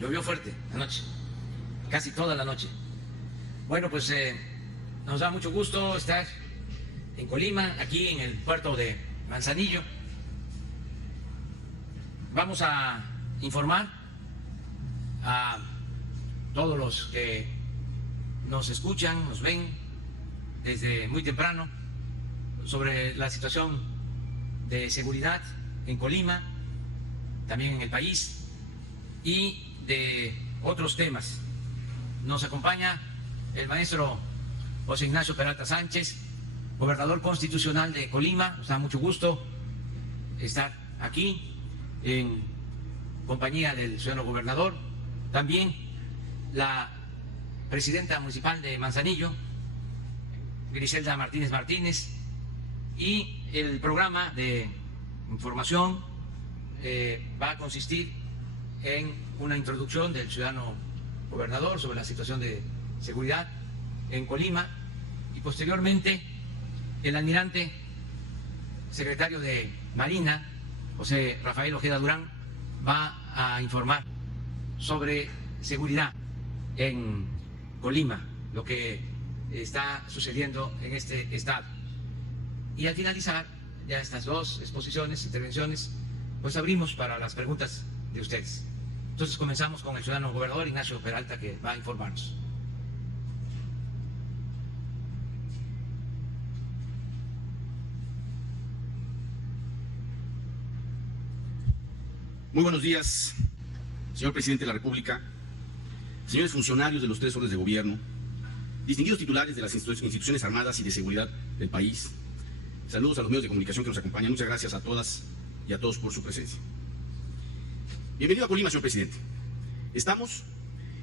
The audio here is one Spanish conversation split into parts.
Llovió fuerte anoche, casi toda la noche. Bueno, pues nos da mucho gusto estar en Colima, aquí en el puerto de Manzanillo. Vamos a informar a todos los que nos escuchan, nos ven desde muy temprano sobre la situación de seguridad en Colima, también en el país, y de otros temas. Nos acompaña el maestro José Ignacio Peralta Sánchez, gobernador constitucional de Colima. Nos da mucho gusto estar aquí en compañía del ciudadano gobernador. También la presidenta municipal de Manzanillo, Griselda Martínez Martínez, y el programa de información va a consistir en una introducción del ciudadano gobernador sobre la situación de seguridad en Colima, y posteriormente el almirante secretario de Marina, José Rafael Ojeda Durán, va a informar sobre seguridad en Colima, lo que está sucediendo en este estado. Y al finalizar ya estas dos exposiciones, intervenciones, pues abrimos para las preguntas de ustedes. Entonces comenzamos con el ciudadano gobernador Ignacio Peralta, que va a informarnos. Muy buenos días, señor presidente de la República, señores funcionarios de los tres órdenes de gobierno, distinguidos titulares de las instituciones armadas y de seguridad del país. Saludos a los medios de comunicación que nos acompañan. Muchas gracias a todas y a todos por su presencia. Bienvenido a Colima, señor presidente. Estamos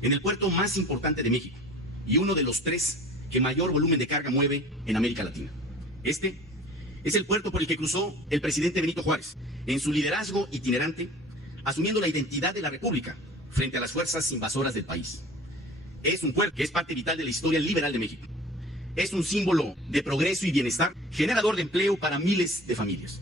en el puerto más importante de México y uno de los tres que mayor volumen de carga mueve en América Latina. Este es el puerto por el que cruzó el presidente Benito Juárez en su liderazgo itinerante, asumiendo la identidad de la República frente a las fuerzas invasoras del país. Es un puerto que es parte vital de la historia liberal de México. Es un símbolo de progreso y bienestar, generador de empleo para miles de familias.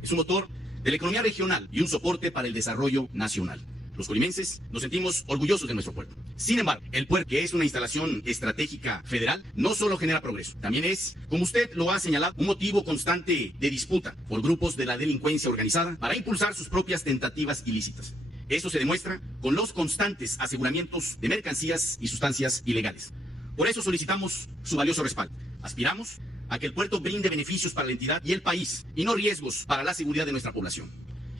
Es un motor de la economía regional y un soporte para el desarrollo nacional. Los colimenses nos sentimos orgullosos de nuestro puerto. Sin embargo, el puerto, que es una instalación estratégica federal, no solo genera progreso, también es, como usted lo ha señalado, un motivo constante de disputa por grupos de la delincuencia organizada para impulsar sus propias tentativas ilícitas. Eso se demuestra con los constantes aseguramientos de mercancías y sustancias ilegales. Por eso solicitamos su valioso respaldo. Aspiramos a que el puerto brinde beneficios para la entidad y el país, y no riesgos para la seguridad de nuestra población.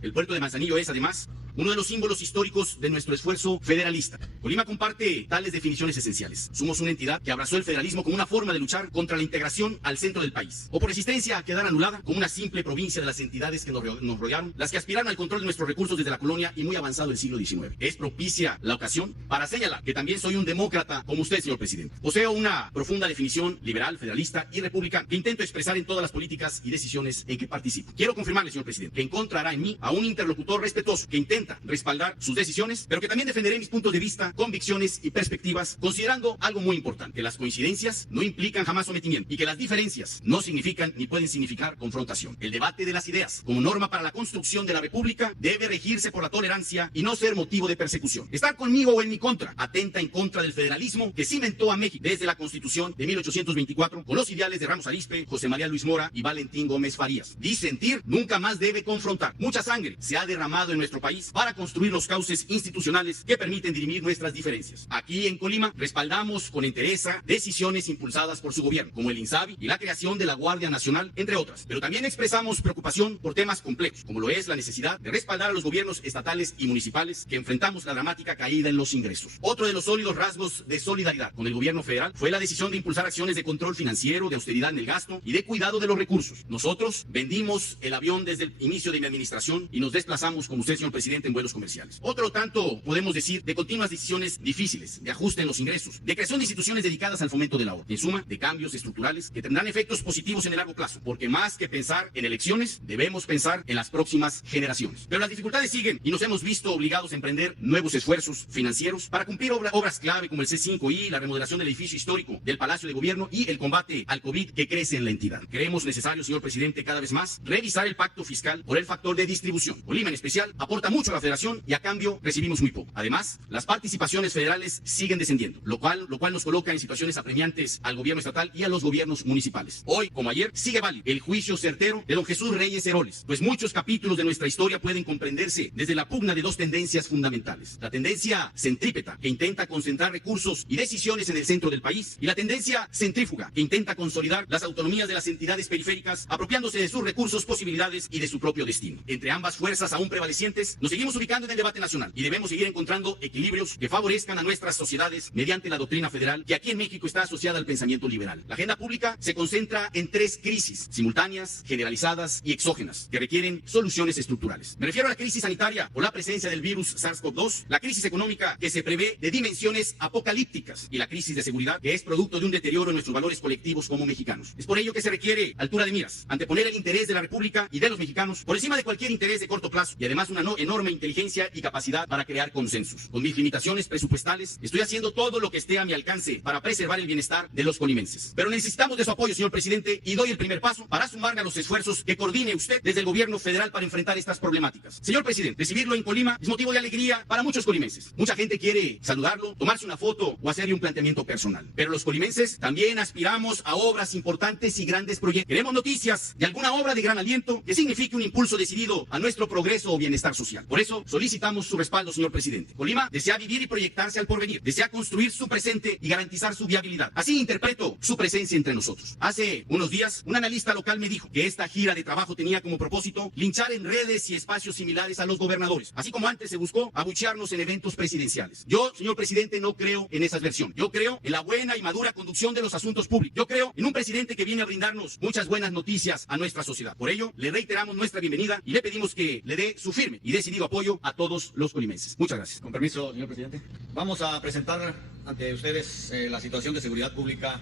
El puerto de Manzanillo es, además, uno de los símbolos históricos de nuestro esfuerzo federalista. Colima comparte tales definiciones esenciales. Somos una entidad que abrazó el federalismo como una forma de luchar contra la integración al centro del país, o por resistencia a quedar anulada como una simple provincia de las entidades que nos rodearon, las que aspiraron al control de nuestros recursos desde la colonia y muy avanzado el siglo XIX. Es propicia la ocasión para señalar que también soy un demócrata como usted, señor presidente. Poseo una profunda definición liberal, federalista y republicana que intento expresar en todas las políticas y decisiones en que participo. Quiero confirmarle, señor presidente, que encontrará en mí a un interlocutor respetuoso que intenta respaldar sus decisiones, pero que también defenderé mis puntos de vista, convicciones y perspectivas, considerando algo muy importante: que las coincidencias no implican jamás sometimiento y que las diferencias no significan ni pueden significar confrontación. El debate de las ideas, como norma para la construcción de la República, debe regirse por la tolerancia y no ser motivo de persecución. Estar conmigo o en mi contra atenta en contra del federalismo que cimentó a México desde la Constitución de 1824 con los ideales de Ramos Arizpe, José María Luis Mora y Valentín Gómez Farías. Disentir nunca más debe confrontar. Mucha sangre se ha derramado en nuestro país para construir los cauces institucionales que permiten dirimir nuestras diferencias. Aquí en Colima respaldamos con entereza decisiones impulsadas por su gobierno, como el INSABI y la creación de la Guardia Nacional, entre otras. Pero también expresamos preocupación por temas complejos, como lo es la necesidad de respaldar a los gobiernos estatales y municipales que enfrentamos la dramática caída en los ingresos. Otro de los sólidos rasgos de solidaridad con el gobierno federal fue la decisión de impulsar acciones de control financiero, de austeridad en el gasto y de cuidado de los recursos. Nosotros vendimos el avión desde el inicio de mi administración y nos desplazamos, como usted, señor presidente, en vuelos comerciales. Otro tanto podemos decir de continuas decisiones difíciles, de ajuste en los ingresos, de creación de instituciones dedicadas al fomento del ahorro, en suma, de cambios estructurales que tendrán efectos positivos en el largo plazo, porque más que pensar en elecciones, debemos pensar en las próximas generaciones. Pero las dificultades siguen y nos hemos visto obligados a emprender nuevos esfuerzos financieros para cumplir obras clave como el C5I, la remodelación del edificio histórico del Palacio de Gobierno y el combate al COVID que crece en la entidad. Creemos necesario, señor presidente, cada vez más revisar el pacto fiscal por el factor de distribución. Colima, en especial, aporta mucho a la Federación y a cambio recibimos muy poco. Además, las participaciones federales siguen descendiendo, lo cual nos coloca en situaciones apremiantes al gobierno estatal y a los gobiernos municipales. Hoy, como ayer, sigue válido el juicio certero de don Jesús Reyes Heroles, pues muchos capítulos de nuestra historia pueden comprenderse desde la pugna de dos tendencias fundamentales: la tendencia centrípeta, que intenta concentrar recursos y decisiones en el centro del país, y la tendencia centrífuga, que intenta consolidar las autonomías de las entidades periféricas, apropiándose de sus recursos, posibilidades y de su propio destino. Entre ambas fuerzas aún prevalecientes, nos seguimos ubicando en el debate nacional y debemos seguir encontrando equilibrios que favorezcan a nuestras sociedades mediante la doctrina federal, que aquí en México está asociada al pensamiento liberal. La agenda pública se concentra en tres crisis simultáneas, generalizadas y exógenas, que requieren soluciones estructurales. Me refiero a la crisis sanitaria o la presencia del virus SARS-CoV-2, la crisis económica, que se prevé de dimensiones apocalípticas, y la crisis de seguridad, que es producto de un deterioro en nuestros valores colectivos como mexicanos. Es por ello que se requiere altura de miras, anteponer el interés de la República y de los mexicanos por encima de cualquier interés de corto plazo, y además una enorme inteligencia y capacidad para crear consensos. Con mis limitaciones presupuestales, estoy haciendo todo lo que esté a mi alcance para preservar el bienestar de los colimenses. Pero necesitamos de su apoyo, señor presidente, y doy el primer paso para sumarme a los esfuerzos que coordine usted desde el gobierno federal para enfrentar estas problemáticas. Señor presidente, recibirlo en Colima es motivo de alegría para muchos colimenses. Mucha gente quiere saludarlo, tomarse una foto o hacerle un planteamiento personal. Pero los colimenses también aspiramos a obras importantes y grandes proyectos. Queremos noticias de alguna obra de gran aliento que signifique un impulso decidido a nuestro progreso o bienestar social. Por eso solicitamos su respaldo, señor presidente. Colima desea vivir y proyectarse al porvenir, desea construir su presente y garantizar su viabilidad. Así interpreto su presencia entre nosotros. Hace unos días, un analista local me dijo que esta gira de trabajo tenía como propósito linchar en redes y espacios similares a los gobernadores, así como antes se buscó abuchearnos en eventos presidenciales. Yo, señor presidente, no creo en esas versiones. Yo creo en la buena y madura conducción de los asuntos públicos. Yo creo en un presidente que viene a brindarnos muchas buenas noticias a nuestra sociedad. Por ello, le reiteramos nuestra bienvenida y le pedimos que le dé su firme y decidido apoyo a todos los colimenses. Muchas gracias. Con permiso, señor presidente. Vamos a presentar ante ustedes la situación de seguridad pública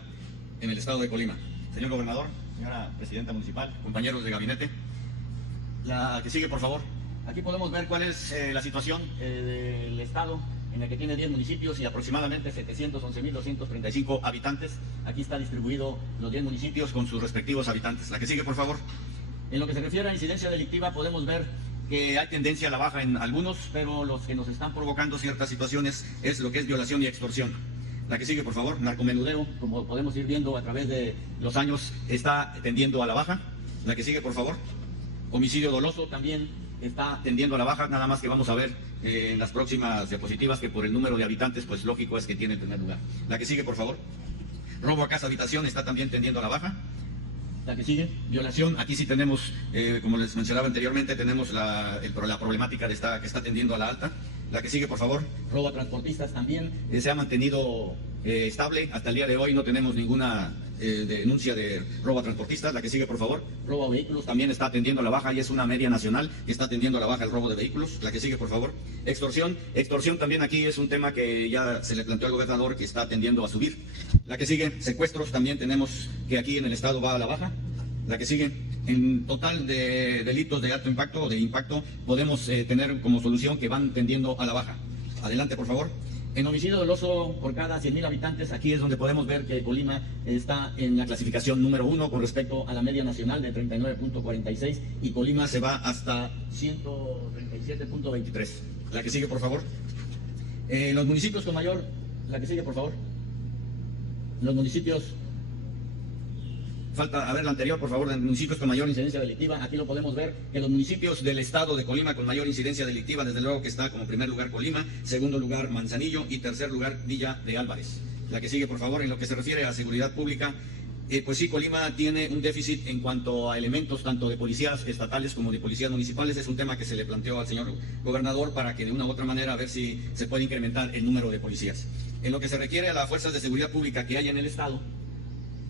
en el estado de Colima. Señor gobernador, señora presidenta municipal, compañeros de gabinete. La que sigue, por favor. Aquí podemos ver cuál es la situación del estado, en el que tiene 10 municipios y aproximadamente 711.235 habitantes. Aquí está distribuido los 10 municipios con sus respectivos habitantes. La que sigue, por favor. En lo que se refiere a incidencia delictiva, podemos ver que hay tendencia a la baja en algunos, pero los que nos están provocando ciertas situaciones es lo que es violación y extorsión. La que sigue, por favor. Narcomenudeo, como podemos ir viendo a través de los años, está tendiendo a la baja. La que sigue, por favor. Homicidio doloso también está tendiendo a la baja, nada más que vamos a ver en las próximas diapositivas que por el número de habitantes, pues lógico es que tiene el primer lugar. La que sigue, por favor. Robo a casa habitación está también tendiendo a la baja. La que sigue, violación, aquí sí tenemos, como les mencionaba anteriormente, tenemos la problemática que está tendiendo a la alta. La que sigue, por favor. Robo a transportistas también se ha mantenido estable. Hasta el día de hoy no tenemos ninguna denuncia de robo a transportistas. La que sigue, por favor. Robo a vehículos también está tendiendo a la baja y es una media nacional que está tendiendo a la baja el robo de vehículos. La que sigue, por favor. Extorsión. Extorsión también aquí es un tema que ya se le planteó al gobernador, que está tendiendo a subir. La que sigue, secuestros, también tenemos que aquí en el estado va a la baja. La que sigue, en total de delitos de alto impacto o de impacto, podemos tener como solución que van tendiendo a la baja. Adelante, por favor. En homicidio doloso por cada 100.000 habitantes, aquí es donde podemos ver que Colima está en la clasificación número 1 con respecto a la media nacional de 39.46 y Colima se va hasta 137.23. La que sigue, por favor. Los municipios con mayor... La que sigue, por favor. Los municipios... Falta, a ver la anterior, por favor, de municipios con mayor incidencia delictiva. Aquí lo podemos ver, que los municipios del estado de Colima con mayor incidencia delictiva, desde luego que está como primer lugar Colima, segundo lugar Manzanillo y tercer lugar Villa de Álvarez. La que sigue, por favor. En lo que se refiere a seguridad pública, pues sí, Colima tiene un déficit en cuanto a elementos tanto de policías estatales como de policías municipales. Es un tema que se le planteó al señor gobernador para que de una u otra manera a ver si se puede incrementar el número de policías. En lo que se refiere a las fuerzas de seguridad pública que hay en el estado,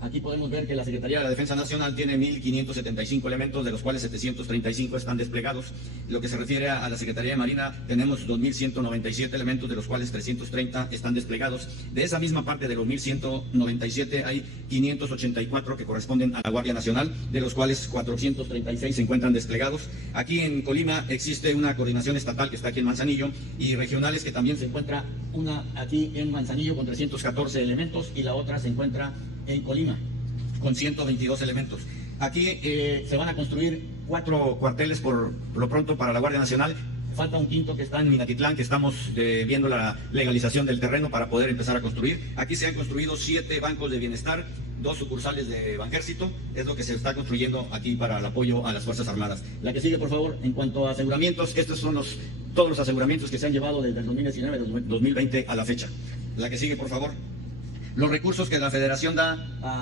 aquí podemos ver que la Secretaría de la Defensa Nacional tiene 1.575 elementos, de los cuales 735 están desplegados. Lo que se refiere a la Secretaría de Marina, tenemos 2.197 elementos, de los cuales 330 están desplegados. De esa misma parte de los 1.197 hay 584 que corresponden a la Guardia Nacional, de los cuales 436 se encuentran desplegados. Aquí en Colima existe una coordinación estatal que está aquí en Manzanillo y regionales que también se encuentra una aquí en Manzanillo con 314 elementos y la otra se encuentra en Colima con 122 elementos. Aquí se van a construir 4 cuarteles por lo pronto para la Guardia Nacional Falta un quinto que está en Minatitlán, que estamos viendo la legalización del terreno para poder empezar a construir. Aquí se han construido 7 bancos de bienestar, 2 sucursales de Banjército, es lo que se está construyendo aquí para el apoyo a las Fuerzas Armadas. La que sigue, por favor, en cuanto a aseguramientos, estos son todos los aseguramientos que se han llevado desde el 2019 al 2020 a la fecha. La que sigue, por favor. Los recursos que la Federación da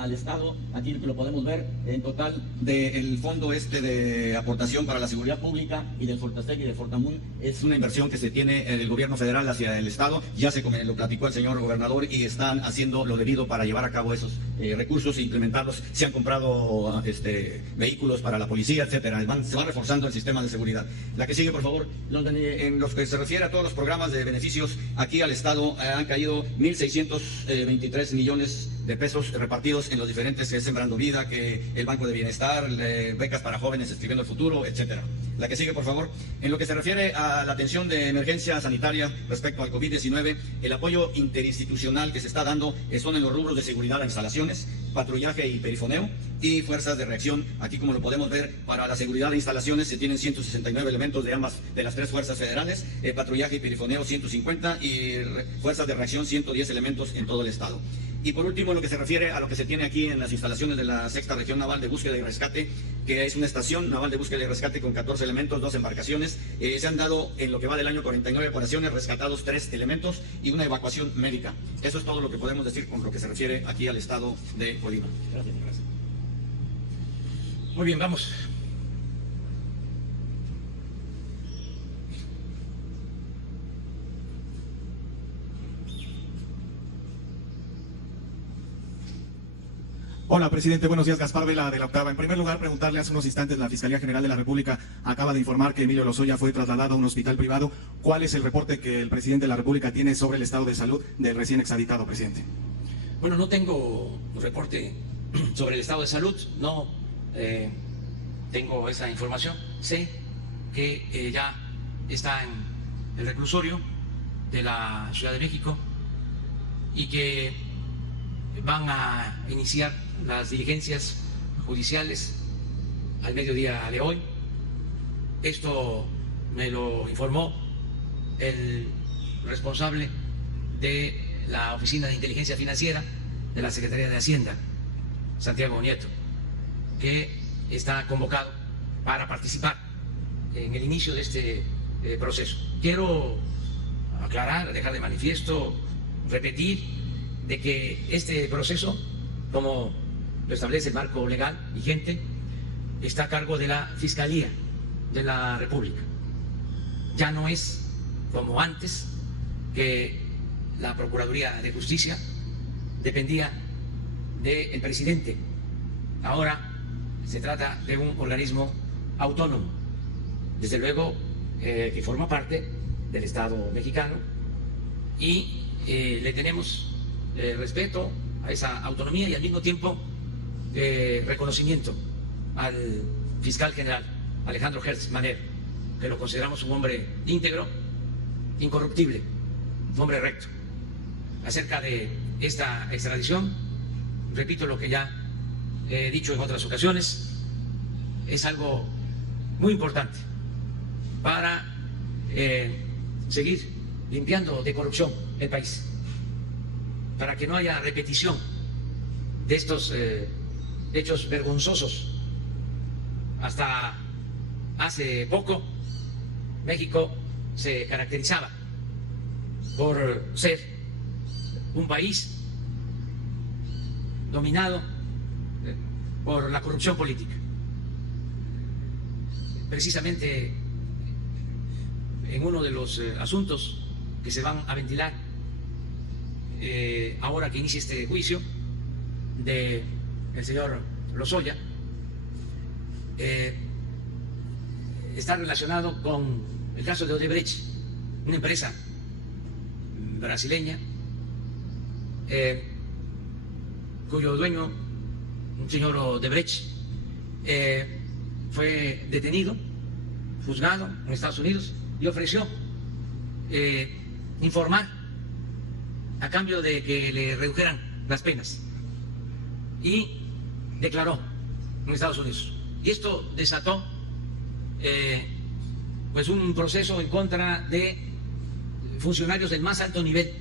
al Estado, aquí lo podemos ver, en total del fondo de aportación para la seguridad pública y del Fortastec y del Fortamun, es una inversión que se tiene del gobierno federal hacia el Estado. Ya lo platicó el señor gobernador y están haciendo lo debido para llevar a cabo esos recursos e implementarlos. Se han comprado vehículos para la policía, etcétera. Se va reforzando el sistema de seguridad. La que sigue, por favor. En los que se refiere a todos los programas de beneficios, aquí al Estado han caído 1.623 millones de pesos repartidos en los diferentes, Sembrando Vida, que el Banco de Bienestar, becas para jóvenes escribiendo el futuro, etcétera. La que sigue, por favor. En lo que se refiere a la atención de emergencia sanitaria respecto al COVID-19, el apoyo interinstitucional que se está dando son en los rubros de seguridad a instalaciones, patrullaje y perifoneo y fuerzas de reacción. Aquí, como lo podemos ver, para la seguridad de instalaciones se tienen 169 elementos de las 3 fuerzas federales, patrullaje y perifoneo 150 y fuerzas de reacción 110 elementos en todo el estado. Y por último, en lo que se refiere a lo que se tiene aquí en las instalaciones de la 6ª Región Naval de Búsqueda y Rescate, que es una estación naval de búsqueda y rescate con 14 elementos, 2 embarcaciones, se han dado en lo que va del año 49 operaciones, rescatados 3 elementos y una evacuación médica. Eso es todo lo que podemos decir con lo que se refiere aquí al estado de Colima. Gracias. Muy bien, vamos. Hola, presidente. Buenos días. Gaspar Vela, de La Octava. En primer lugar, preguntarle, hace unos instantes la Fiscalía General de la República acaba de informar que Emilio Lozoya fue trasladado a un hospital privado. ¿Cuál es el reporte que el presidente de la República tiene sobre el estado de salud del recién extraditado, presidente? Bueno, no tengo un reporte sobre el estado de salud, no tengo esa información. Sé que ya está en el reclusorio de la Ciudad de México y que van a iniciar las diligencias judiciales al mediodía de hoy. Esto me lo informó el responsable de la Oficina de Inteligencia Financiera de la Secretaría de Hacienda, Santiago Nieto, que está convocado para participar en el inicio de este proceso. Quiero aclarar, dejar de manifiesto, repetir de que este proceso, como lo establece el marco legal vigente, está a cargo de la Fiscalía de la República. Ya no es como antes, que la Procuraduría de Justicia dependía del presidente. Ahora se trata de un organismo autónomo, desde luego que forma parte del Estado mexicano, y le tenemos respeto a esa autonomía y al mismo tiempo reconocimiento al fiscal general Alejandro Gertz Manero, que lo consideramos un hombre íntegro, incorruptible, un hombre recto. Acerca de esta extradición, repito lo que ya he dicho en otras ocasiones, es algo muy importante para seguir limpiando de corrupción el país, para que no haya repetición de estos hechos vergonzosos. Hasta hace poco México se caracterizaba por ser un país dominado por la corrupción política. Precisamente en uno de los asuntos que se van a ventilar ahora que inicia este juicio del señor Lozoya, está relacionado con el caso de Odebrecht, una empresa brasileña cuyo dueño, un señor Odebrecht, fue detenido, juzgado en Estados Unidos y ofreció informar a cambio de que le redujeran las penas, y declaró en Estados Unidos. Y esto desató pues un proceso en contra de funcionarios del más alto nivel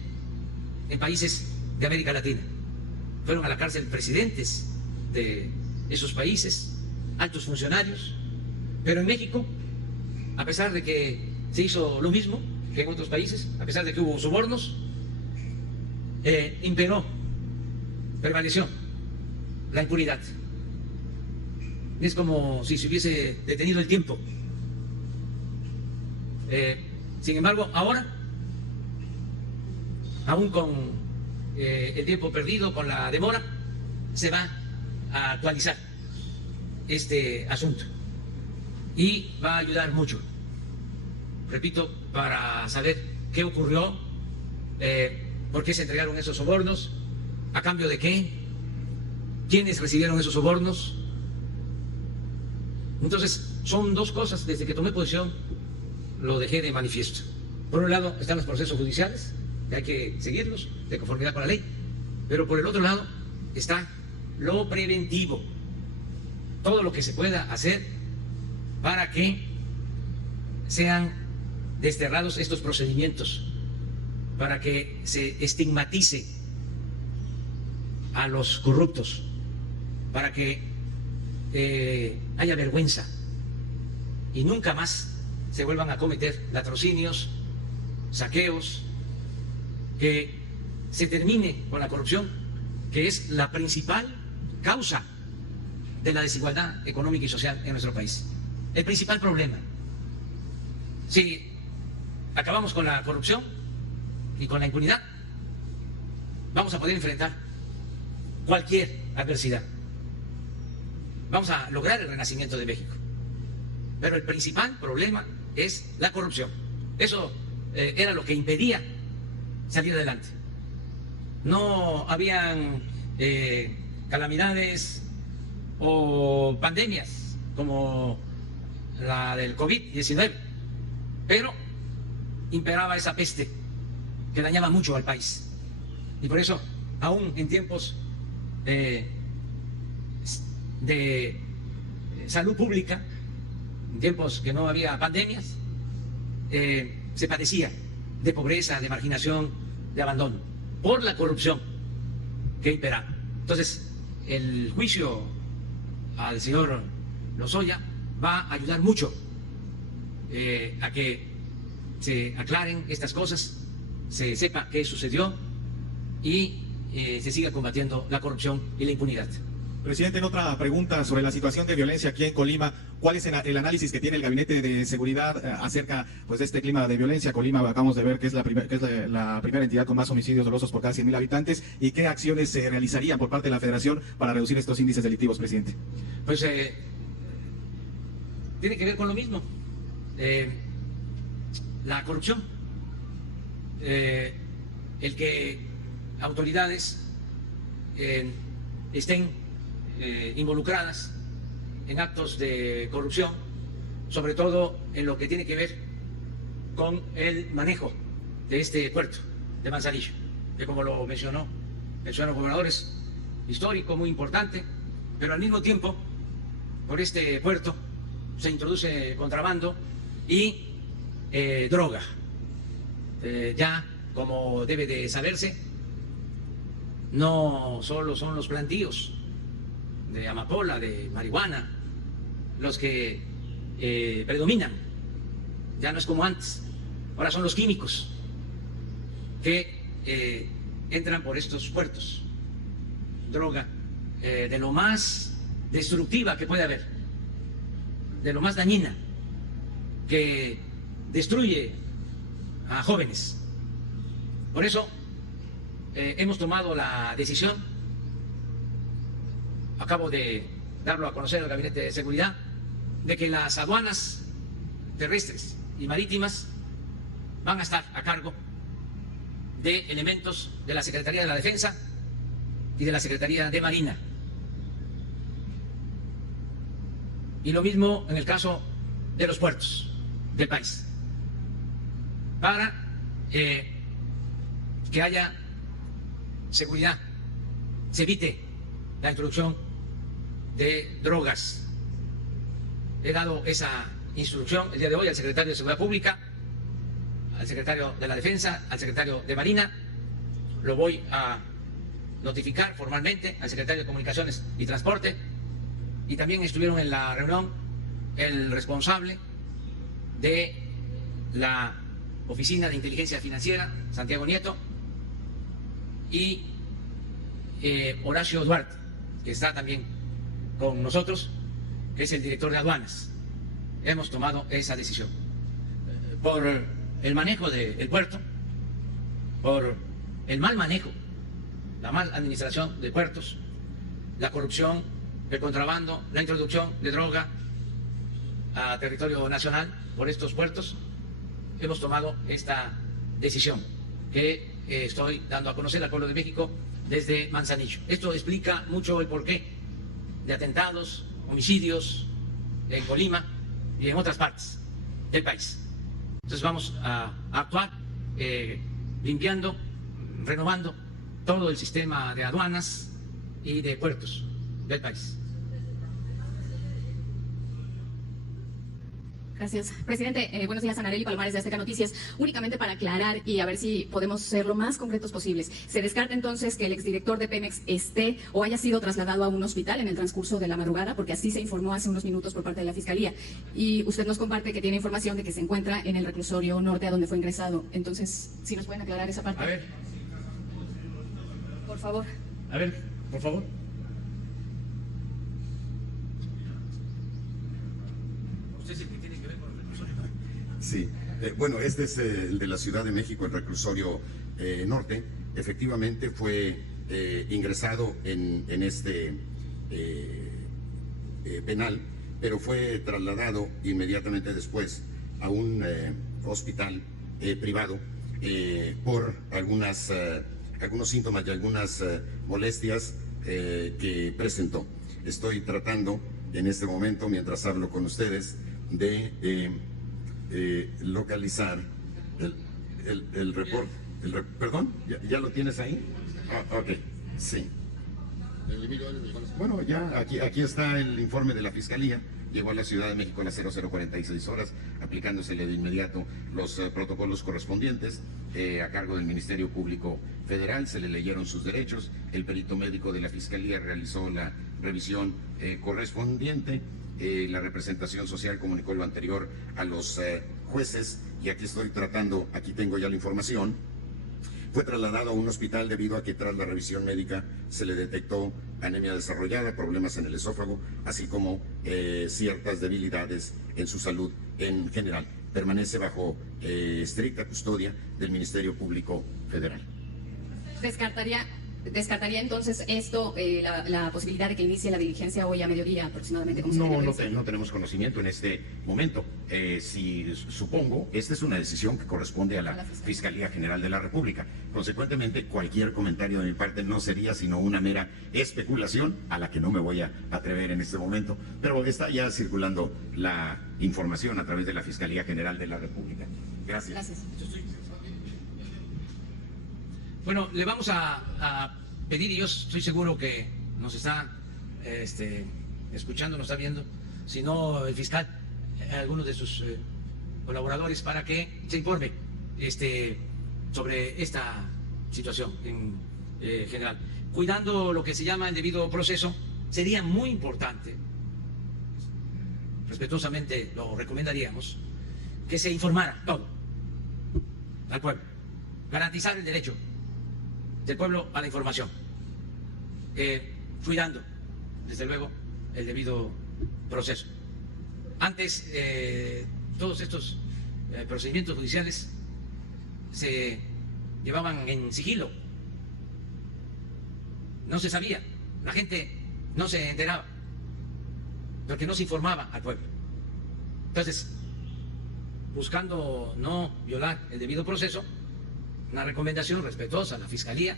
en países de América Latina. Fueron a la cárcel presidentes de esos países, altos funcionarios, pero en México, a pesar de que se hizo lo mismo que en otros países, a pesar de que hubo sobornos, prevaleció la impunidad. Es como si se hubiese detenido el tiempo. Sin embargo, ahora, aún con el tiempo perdido, con la demora, se va a actualizar este asunto y va a ayudar mucho, repito, para saber qué ocurrió, por qué se entregaron esos sobornos, a cambio de qué, quiénes recibieron esos sobornos. Entonces, son dos cosas. Desde que tomé posición lo dejé de manifiesto. Por un lado están los procesos judiciales, que hay que seguirlos de conformidad con la ley, pero por el otro lado está lo preventivo, todo lo que se pueda hacer para que sean desterrados estos procedimientos, para que se estigmatice a los corruptos, para que haya vergüenza y nunca más se vuelvan a cometer latrocinios, saqueos, que se termine con la corrupción, que es la principal causa de la desigualdad económica y social en nuestro país. El principal problema. Si acabamos con la corrupción y con la impunidad, vamos a poder enfrentar cualquier adversidad. Vamos a lograr el renacimiento de México. Pero el principal problema es la corrupción. Eso era lo que impedía salir adelante. No habían calamidades o pandemias como la del COVID-19, pero imperaba esa peste que dañaba mucho al país. Y por eso, aún en tiempos de salud pública, en tiempos que no había pandemias, se padecía de pobreza, de marginación, de abandono, por la corrupción que imperaba. Entonces, el juicio al señor Lozoya va a ayudar mucho a que se aclaren estas cosas, se sepa qué sucedió y se siga combatiendo la corrupción y la impunidad. Presidente, en otra pregunta sobre la situación de violencia aquí en Colima, ¿cuál es el análisis que tiene el Gabinete de Seguridad acerca pues, de este clima de violencia? Colima, acabamos de ver que es la primera entidad con más homicidios dolosos por cada 100.000 habitantes. ¿Y qué acciones se realizarían por parte de la Federación para reducir estos índices delictivos, presidente? Pues tiene que ver con lo mismo. La corrupción. El que autoridades estén involucradas en actos de corrupción, sobre todo en lo que tiene que ver con el manejo de este puerto de Manzanillo, que como lo mencionó el señor gobernador es histórico, muy importante, pero al mismo tiempo por este puerto se introduce contrabando y droga. Ya como debe de saberse, no solo son los plantíos de amapola, de marihuana, los que predominan. Ya no es como antes. Ahora son los químicos que entran por estos puertos. Droga de lo más destructiva que puede haber, de lo más dañina, que destruye a jóvenes. Por eso hemos tomado la decisión, acabo de darlo a conocer al Gabinete de Seguridad, de que las aduanas terrestres y marítimas van a estar a cargo de elementos de la Secretaría de la Defensa y de la Secretaría de Marina. Y lo mismo en el caso de los puertos del país, para que haya seguridad, se evite la introducción de drogas. He dado esa instrucción el día de hoy al secretario de Seguridad Pública, al secretario de la Defensa, al secretario de Marina. Lo voy a notificar formalmente al secretario de Comunicaciones y Transporte. Y también estuvieron en la reunión el responsable de la Oficina de Inteligencia Financiera, Santiago Nieto, y Horacio Duarte, que está también con nosotros, que es el director de aduanas. Hemos tomado esa decisión por el manejo del puerto, por el mal manejo, la mal administración de puertos, la corrupción, el contrabando, la introducción de droga a territorio nacional por estos puertos. Hemos tomado esta decisión que estoy dando a conocer al pueblo de México desde Manzanillo. Esto explica mucho el porqué de atentados, homicidios en Colima y en otras partes del país. Entonces vamos a actuar limpiando, renovando todo el sistema de aduanas y de puertos del país. Gracias. Presidente, buenos días, Anarely Palomares de Azteca Noticias. Únicamente para aclarar y a ver si podemos ser lo más concretos posibles. ¿Se descarta entonces que el exdirector de Pemex esté o haya sido trasladado a un hospital en el transcurso de la madrugada? Porque así se informó hace unos minutos por parte de la Fiscalía. Y usted nos comparte que tiene información de que se encuentra en el reclusorio norte a donde fue ingresado. Entonces, ¿sí nos pueden aclarar esa parte? A ver. Por favor. A ver, por favor. Usted es el que tiene que ver con el reclusorio. Sí, bueno, este es el de la Ciudad de México, el reclusorio norte. Efectivamente fue ingresado en este penal, pero fue trasladado inmediatamente después a un hospital privado por algunos síntomas y algunas molestias que presentó. Estoy tratando en este momento, mientras hablo con ustedes, de localizar el reporte. ¿Perdón? ¿Ya lo tienes ahí? Ah, ok, sí. Bueno, ya aquí está el informe de la Fiscalía. Llegó a la Ciudad de México a las 00:46 horas, aplicándosele de inmediato los protocolos correspondientes a cargo del Ministerio Público Federal. Se le leyeron sus derechos. El perito médico de la Fiscalía realizó la revisión correspondiente. La representación social comunicó lo anterior a los jueces y aquí estoy tratando, aquí tengo ya la información. Fue trasladado a un hospital debido a que tras la revisión médica se le detectó anemia desarrollada, problemas en el esófago, así como ciertas debilidades en su salud en general. Permanece bajo estricta custodia del Ministerio Público Federal. ¿Descartaría entonces esto, la posibilidad de que inicie la diligencia hoy a mediodía aproximadamente? No tenemos conocimiento en este momento. Supongo, esta es una decisión que corresponde a la Fiscalía General de la República. Consecuentemente, cualquier comentario de mi parte no sería sino una mera especulación a la que no me voy a atrever en este momento. Pero está ya circulando la información a través de la Fiscalía General de la República. Gracias. Gracias. Bueno, le vamos a pedir, y yo estoy seguro que nos está escuchando, nos está viendo, si no el fiscal, algunos de sus colaboradores, para que se informe sobre esta situación en general. Cuidando lo que se llama el debido proceso, sería muy importante, respetuosamente lo recomendaríamos, que se informara todo al pueblo, garantizar el derecho del pueblo a la información, cuidando, desde luego, el debido proceso. Antes, todos estos procedimientos judiciales se llevaban en sigilo, no se sabía, la gente no se enteraba, porque no se informaba al pueblo. Entonces, buscando no violar el debido proceso, una recomendación respetuosa a la Fiscalía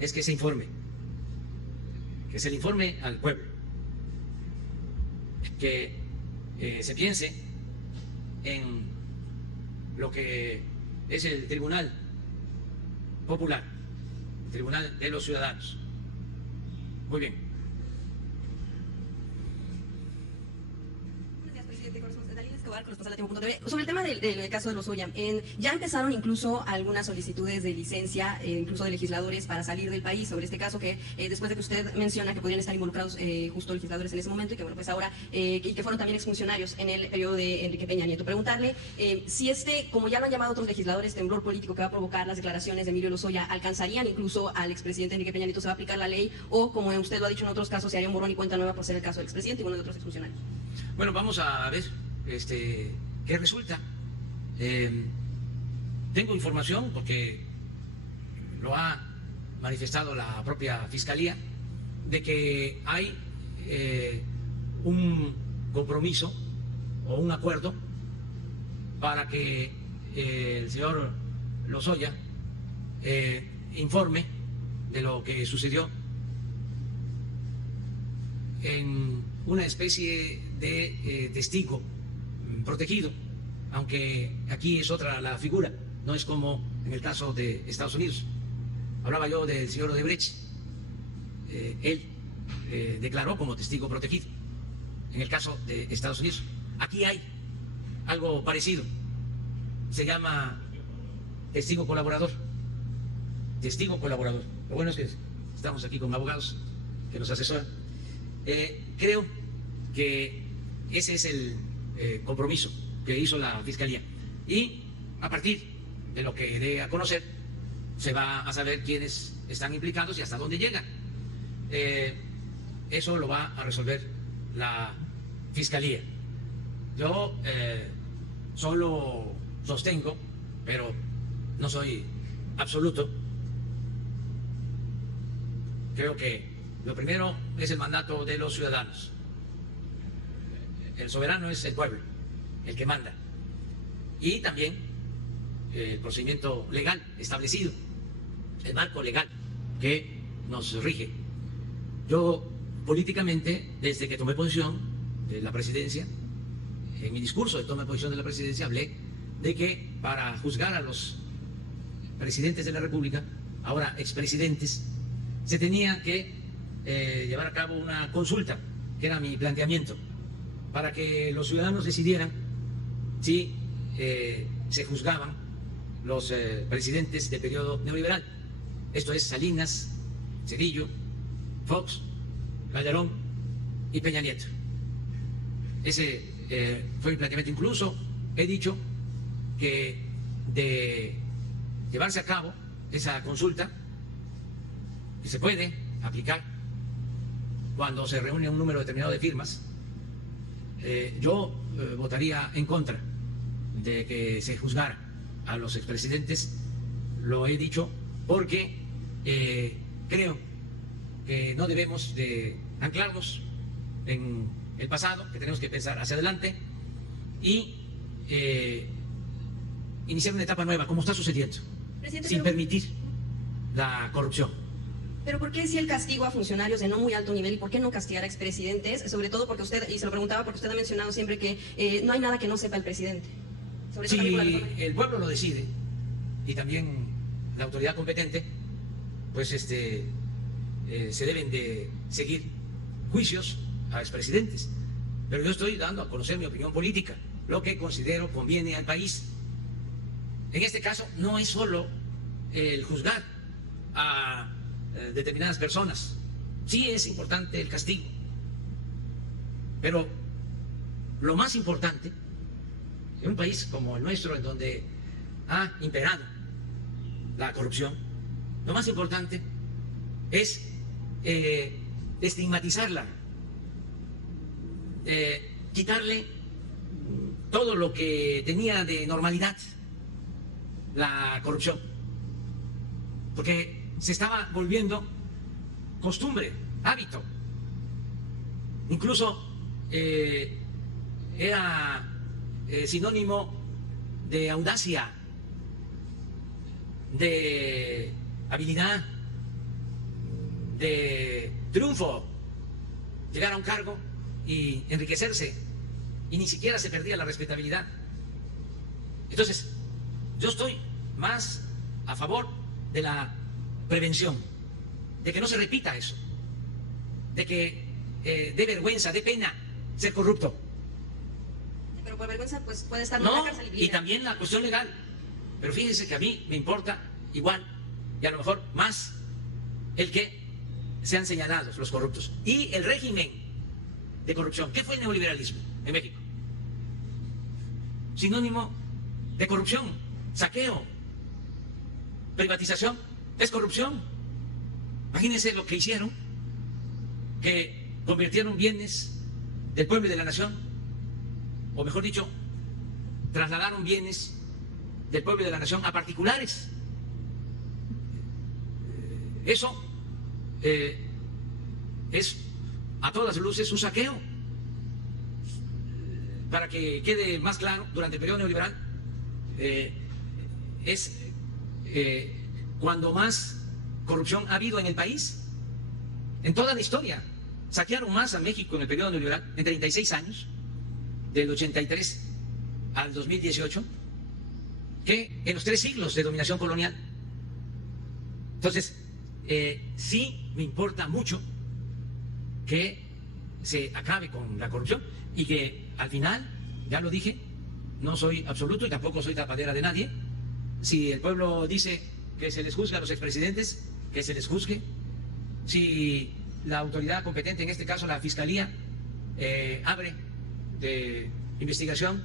es que se informe, que se le informe al pueblo, que se piense en lo que es el Tribunal Popular, el Tribunal de los Ciudadanos. Muy bien. Buenos días, presidente. Escobar, corresponsal de Tiempo.tv. Sobre el tema del caso de Lozoya, ya empezaron incluso algunas solicitudes de licencia, incluso de legisladores, para salir del país sobre este caso, que después de que usted menciona que podrían estar involucrados justo legisladores en ese momento, y que bueno, pues ahora, y que fueron también exfuncionarios en el periodo de Enrique Peña Nieto. Preguntarle si como ya lo han llamado otros legisladores, temblor político que va a provocar las declaraciones de Emilio Lozoya, alcanzarían incluso al expresidente Enrique Peña Nieto, se va a aplicar la ley, o como usted lo ha dicho en otros casos, se haría un borrón y cuenta nueva por ser el caso del expresidente y uno de otros exfuncionarios. Bueno, vamos a ver qué resulta. Tengo información, porque lo ha manifestado la propia Fiscalía, de que hay un compromiso o un acuerdo para que el señor Lozoya informe de lo que sucedió en una especie de testigo protegido, aunque aquí es otra la figura, no es como en el caso de Estados Unidos. Hablaba yo del señor Odebrecht, él declaró como testigo protegido en el caso de Estados Unidos. Aquí hay algo parecido, se llama testigo colaborador. Testigo colaborador. Lo bueno es que estamos aquí con abogados que nos asesoran. Creo que ese es el compromiso que hizo la Fiscalía, y a partir de lo que dé a conocer se va a saber quiénes están implicados y hasta dónde llegan. Eso lo va a resolver la Fiscalía. Yo solo sostengo, pero no soy absoluto. Creo que lo primero es el mandato de los ciudadanos. El soberano es el pueblo, el que manda. Y también el procedimiento legal establecido, el marco legal que nos rige. Yo políticamente, desde que tomé posesión de la presidencia, en mi discurso de toma de posesión de la presidencia, hablé de que para juzgar a los presidentes de la República, ahora expresidentes, se tenía que llevar a cabo una consulta, que era mi planteamiento, para que los ciudadanos decidieran si se juzgaban los presidentes del periodo neoliberal. Esto es Salinas, Zedillo, Fox, Calderón y Peña Nieto. Ese fue mi planteamiento. Incluso he dicho que de llevarse a cabo esa consulta, que se puede aplicar cuando se reúne un número determinado de firmas, yo votaría en contra de que se juzgara a los expresidentes. Lo he dicho porque creo que no debemos de anclarnos en el pasado, que tenemos que pensar hacia adelante y iniciar una etapa nueva, como está sucediendo, sin permitir la corrupción. Pero ¿por qué si el castigo a funcionarios de no muy alto nivel y por qué no castigar a expresidentes? Sobre todo porque usted, y se lo preguntaba porque usted ha mencionado siempre que no hay nada que no sepa el presidente. Sobre Si todo el pueblo lo decide y también la autoridad competente, pues se deben de seguir juicios a expresidentes. Pero yo estoy dando a conocer mi opinión política, lo que considero conviene al país. En este caso no es solo el juzgar a determinadas personas. Sí es importante el castigo, pero lo más importante en un país como el nuestro, en donde ha imperado la corrupción, lo más importante es estigmatizarla, quitarle todo lo que tenía de normalidad la corrupción, porque se estaba volviendo costumbre, hábito. Incluso era sinónimo de audacia, de habilidad, de triunfo, llegar a un cargo y enriquecerse, y ni siquiera se perdía la respetabilidad. Entonces, yo estoy más a favor de la prevención, de que no se repita eso, de que dé vergüenza, dé pena ser corrupto. por vergüenza pues puede estar en No, la cárcel. y también la cuestión legal. Pero fíjense que a mí me importa igual, y a lo mejor más, el que sean señalados los corruptos. Y el régimen de corrupción. ¿Qué fue el neoliberalismo en México? Sinónimo de corrupción, saqueo, privatización, es corrupción. Imagínense lo que hicieron, que convirtieron bienes del pueblo y de la nación, o mejor dicho, trasladaron bienes del pueblo y de la nación a particulares. Eso es a todas luces un saqueo. Para que quede más claro, durante el periodo neoliberal es cuando más corrupción ha habido en el país, en toda la historia. Saquearon más a México en el periodo neoliberal, en 36 años, del 83 al 2018, que en los 3 siglos de dominación colonial. Entonces, sí me importa mucho que se acabe con la corrupción y que al final, ya lo dije, no soy absoluto y tampoco soy tapadera de nadie. Si el pueblo dice que se les juzgue a los expresidentes, que se les juzgue. Si la autoridad competente, en este caso la Fiscalía, abre de investigación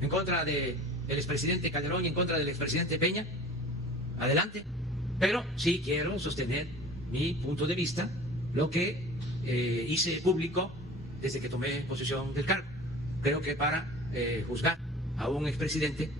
en contra del expresidente Calderón y en contra del expresidente Peña, adelante. Pero sí quiero sostener mi punto de vista, lo que hice público desde que tomé posesión del cargo. Creo que para juzgar a un expresidente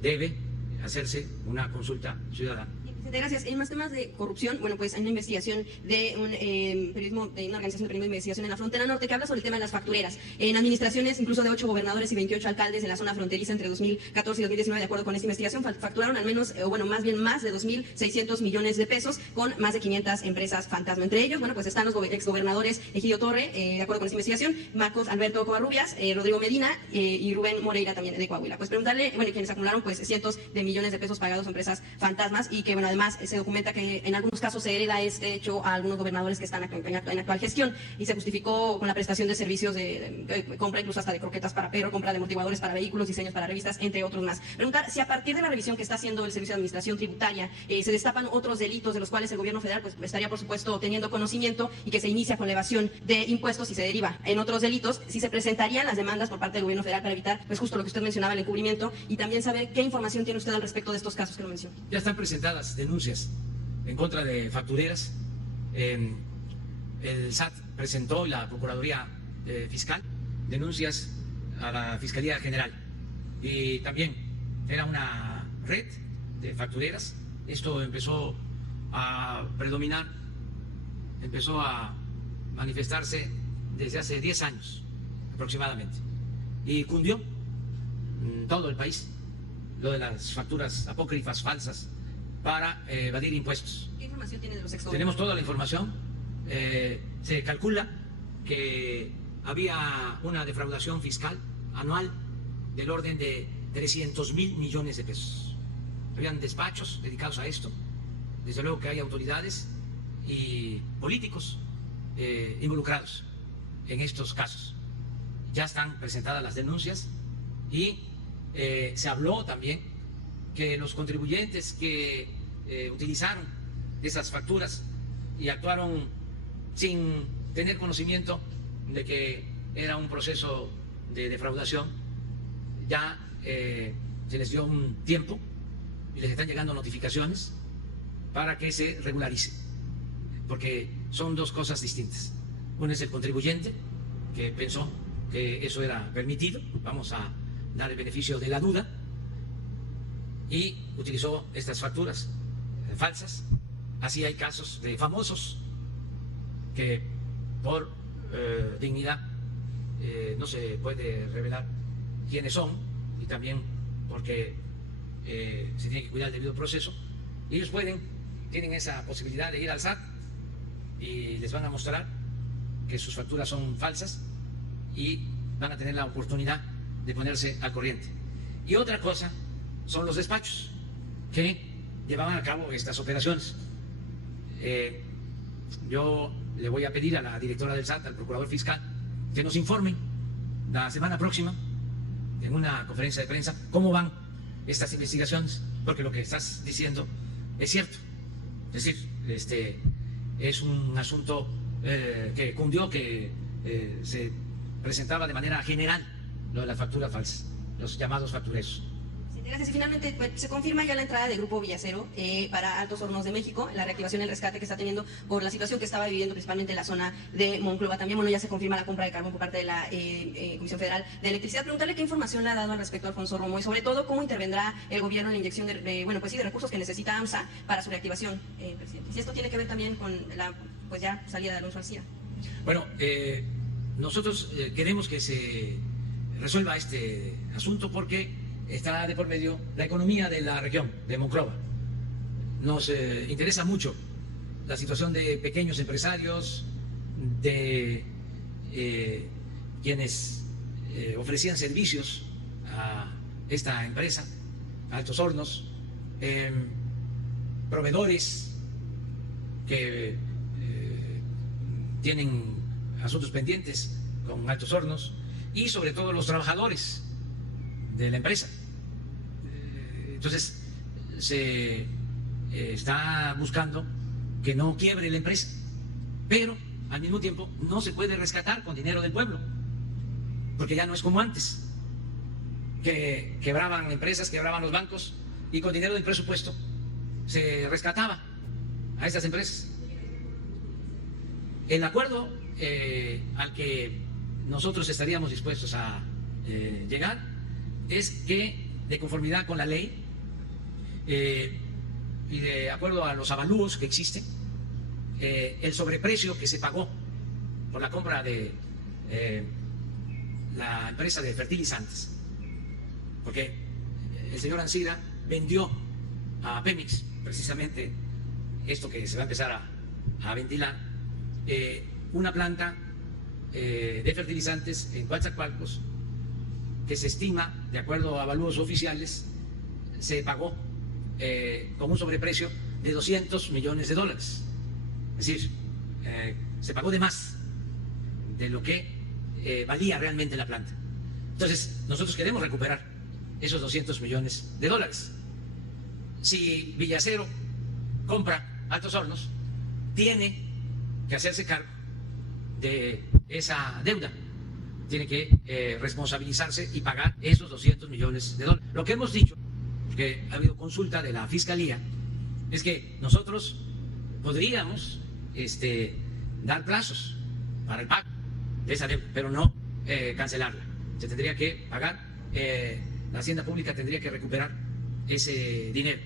debe hacerse una consulta ciudadana. Gracias. En más temas de corrupción, bueno, pues hay una investigación de un periodismo, de una organización de periodismo de investigación en la frontera norte que habla sobre el tema de las factureras. En administraciones incluso de 8 gobernadores y 28 alcaldes en la zona fronteriza entre 2014 y 2019, de acuerdo con esta investigación, facturaron al menos, más bien más de 2.600 millones de pesos con más de 500 empresas fantasma. Entre ellos, bueno, pues están los exgobernadores Egidio Torre, de acuerdo con esta investigación, Marcos Alberto Covarrubias, Rodrigo Medina y Rubén Moreira también de Coahuila. Pues preguntarle, bueno, quienes acumularon pues cientos de millones de pesos pagados a empresas fantasmas y que, bueno, además se documenta que en algunos casos se hereda este hecho a algunos gobernadores que están en actual gestión y se justificó con la prestación de servicios de compra incluso hasta de croquetas para perro, compra de amortiguadores para vehículos, diseños para revistas, entre otros más. Preguntar si a partir de la revisión que está haciendo el Servicio de Administración Tributaria se destapan otros delitos de los cuales el gobierno federal pues estaría por supuesto teniendo conocimiento y que se inicia con la evasión de impuestos y se deriva en otros delitos, si se presentarían las demandas por parte del gobierno federal para evitar pues justo lo que usted mencionaba, el encubrimiento, y también saber qué información tiene usted al respecto de estos casos que lo mencionó. Ya están presentadas denuncias en contra de factureras. El SAT presentó, la Procuraduría Fiscal, denuncias a la Fiscalía General. Y también era una red de factureras. Esto empezó a predominar, empezó a manifestarse desde hace 10 años aproximadamente. Y cundió en todo el país lo de las facturas apócrifas, falsas, para evadir impuestos. ¿Qué información tiene de los exgobernadores? Tenemos toda la información. Se calcula que había una defraudación fiscal anual del orden de 300.000 millones de pesos. Habían despachos dedicados a esto. Desde luego que hay autoridades y políticos involucrados en estos casos. Ya están presentadas las denuncias y se habló también que los contribuyentes que utilizaron esas facturas y actuaron sin tener conocimiento de que era un proceso de defraudación, ya se les dio un tiempo y les están llegando notificaciones para que se regularice, porque son dos cosas distintas. Uno es el contribuyente que pensó que eso era permitido, vamos a dar el beneficio de la duda, y utilizó estas facturas falsas. Así hay casos de famosos que por dignidad no se puede revelar quiénes son, y también porque se tiene que cuidar del debido proceso. Ellos tienen esa posibilidad de ir al SAT y les van a mostrar que sus facturas son falsas y van a tener la oportunidad de ponerse al corriente. Y otra cosa son los despachos que llevaban a cabo estas operaciones. Yo le voy a pedir a la directora del SAT, al procurador fiscal, que nos informe la semana próxima en una conferencia de prensa cómo van estas investigaciones, porque lo que estás diciendo es cierto. Es decir, es un asunto que cundió, que se presentaba de manera general lo de las facturas falsas, los llamados factureros. Gracias. Y finalmente, pues, se confirma ya la entrada del Grupo Villacero para Altos Hornos de México, la reactivación y el rescate que está teniendo por la situación que estaba viviendo principalmente en la zona de Monclova. También, bueno, ya se confirma la compra de carbón por parte de la Comisión Federal de Electricidad. Preguntarle qué información le ha dado al respecto a Alfonso Romo y sobre todo cómo intervendrá el gobierno en la inyección de, bueno, pues sí, de recursos que necesita AMSA para su reactivación, presidente. Si esto tiene que ver también con la, pues ya, salida de Alonso García. Bueno, nosotros queremos que se resuelva este asunto porque está de por medio la economía de la región de Monclova. Nos interesa mucho la situación de pequeños empresarios, de quienes ofrecían servicios a esta empresa, Altos Hornos, proveedores que tienen asuntos pendientes con Altos Hornos y sobre todo los trabajadores de la empresa. Entonces se está buscando que no quiebre la empresa, pero al mismo tiempo no se puede rescatar con dinero del pueblo, porque ya no es como antes, que quebraban empresas, quebraban los bancos y con dinero del presupuesto se rescataba a estas empresas. El acuerdo al que nosotros estaríamos dispuestos a llegar es que, de conformidad con la ley y de acuerdo a los avalúos que existen, el sobreprecio que se pagó por la compra de la empresa de fertilizantes, porque el señor Ancira vendió a Pemex precisamente esto que se va a empezar a ventilar, una planta de fertilizantes en Coatzacoalcos que se estima, de acuerdo a avalúos oficiales, se pagó con un sobreprecio de $200 millones. Es decir, se pagó de más de lo que valía realmente la planta. Entonces, nosotros queremos recuperar esos $200 millones. Si Villacero compra Altos Hornos, tiene que hacerse cargo de esa deuda, tiene que responsabilizarse y pagar esos $200 millones. Lo que hemos dicho, que ha habido consulta de la Fiscalía, es que nosotros podríamos dar plazos para el pago de esa deuda, pero no cancelarla. Se tendría que pagar, la Hacienda Pública tendría que recuperar ese dinero.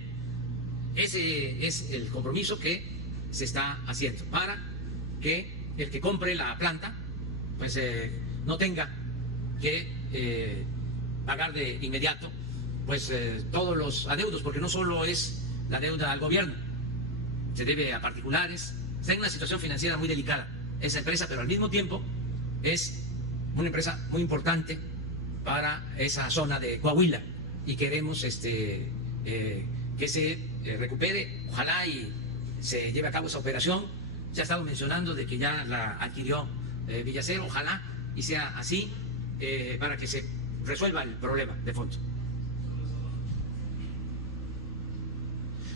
Ese es el compromiso que se está haciendo para que el que compre la planta pues no tenga que pagar de inmediato pues todos los adeudos, porque no solo es la deuda al gobierno, se debe a particulares. Está en una situación financiera muy delicada esa empresa, pero al mismo tiempo es una empresa muy importante para esa zona de Coahuila y queremos que se recupere, ojalá y se lleve a cabo esa operación. Se ha estado mencionando de que ya la adquirió Villacero, ojalá y sea así, para que se resuelva el problema de fondo.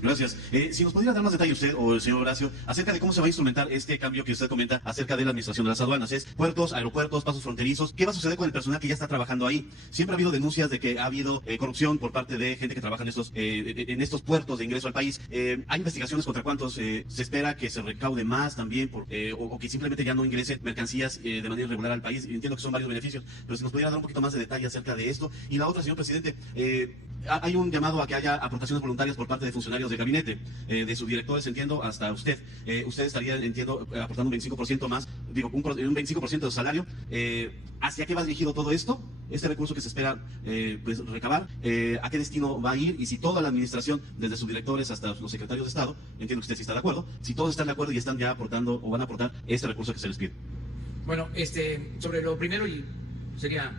Gracias. Si nos pudiera dar más detalle usted o el señor Horacio acerca de cómo se va a instrumentar este cambio que usted comenta acerca de la administración de las aduanas. Es puertos, aeropuertos, pasos fronterizos. ¿Qué va a suceder con el personal que ya está trabajando ahí? Siempre ha habido denuncias de que ha habido corrupción por parte de gente que trabaja en estos puertos de ingreso al país. ¿Hay investigaciones contra cuántos? ¿Se espera que se recaude más también o que simplemente ya no ingresen mercancías de manera irregular al país? Entiendo que son varios beneficios, pero si nos pudiera dar un poquito más de detalle acerca de esto. Y la otra, señor presidente, hay un llamado a que haya aportaciones voluntarias por parte de funcionarios de gabinete, de subdirectores, entiendo, hasta usted. Usted estaría, entiendo, aportando un 25% más, digo, un 25% de salario. ¿Hacia qué va dirigido todo esto? Este recurso que se espera pues recabar, ¿a qué destino va a ir? Y si toda la administración, desde subdirectores hasta los secretarios de Estado, entiendo que usted sí está de acuerdo, si todos están de acuerdo y están ya aportando o van a aportar este recurso que se les pide. Bueno, sobre lo primero, y sería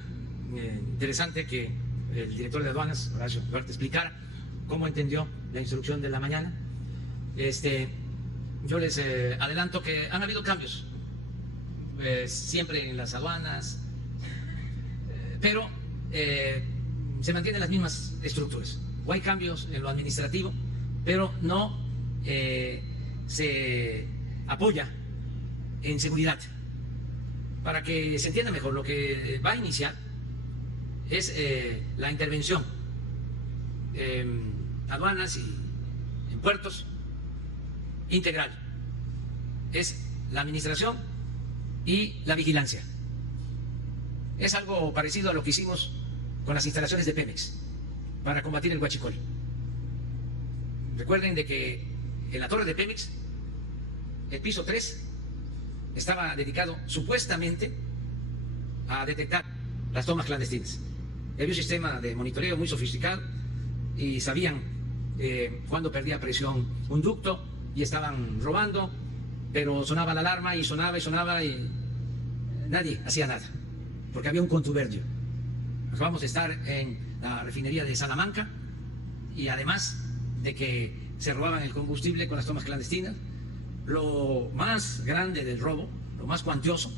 interesante que el director de aduanas, Horacio Duarte, explicara cómo entendió la instrucción de la mañana. Yo les adelanto que han habido cambios siempre en las aduanas, pero se mantienen las mismas estructuras. O hay cambios en lo administrativo, pero no se apoya en seguridad. Para que se entienda mejor, lo que va a iniciar es la intervención en aduanas y en puertos integral. Es la administración y la vigilancia. Es algo parecido a lo que hicimos con las instalaciones de Pemex para combatir el huachicol. Recuerden de que en la torre de Pemex, el piso 3 estaba dedicado supuestamente a detectar las tomas clandestinas. Había un sistema de monitoreo muy sofisticado y sabían cuándo perdía presión un ducto y estaban robando, pero sonaba la alarma y sonaba y nadie hacía nada, porque había un contubernio. Acabamos de estar en la refinería de Salamanca y además de que se robaban el combustible con las tomas clandestinas, lo más grande del robo, lo más cuantioso,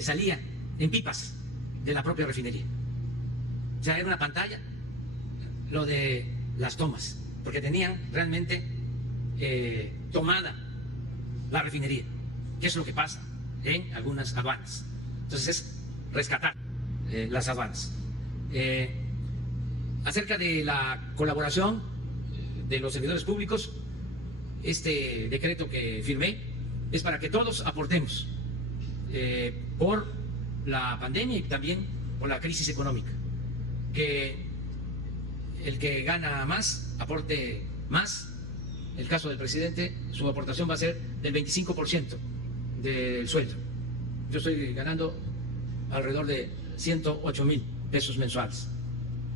salía en pipas de la propia refinería. O sea, era una pantalla lo de las tomas, porque tenían realmente tomada la refinería, que es lo que pasa en algunas aduanas. Entonces es rescatar las aduanas. Acerca de la colaboración de los servidores públicos, este decreto que firmé es para que todos aportemos por la pandemia y también por la crisis económica. Que el que gana más aporte más. El caso del presidente, su aportación va a ser del 25% del sueldo. Yo estoy ganando alrededor de 108,000 pesos mensuales.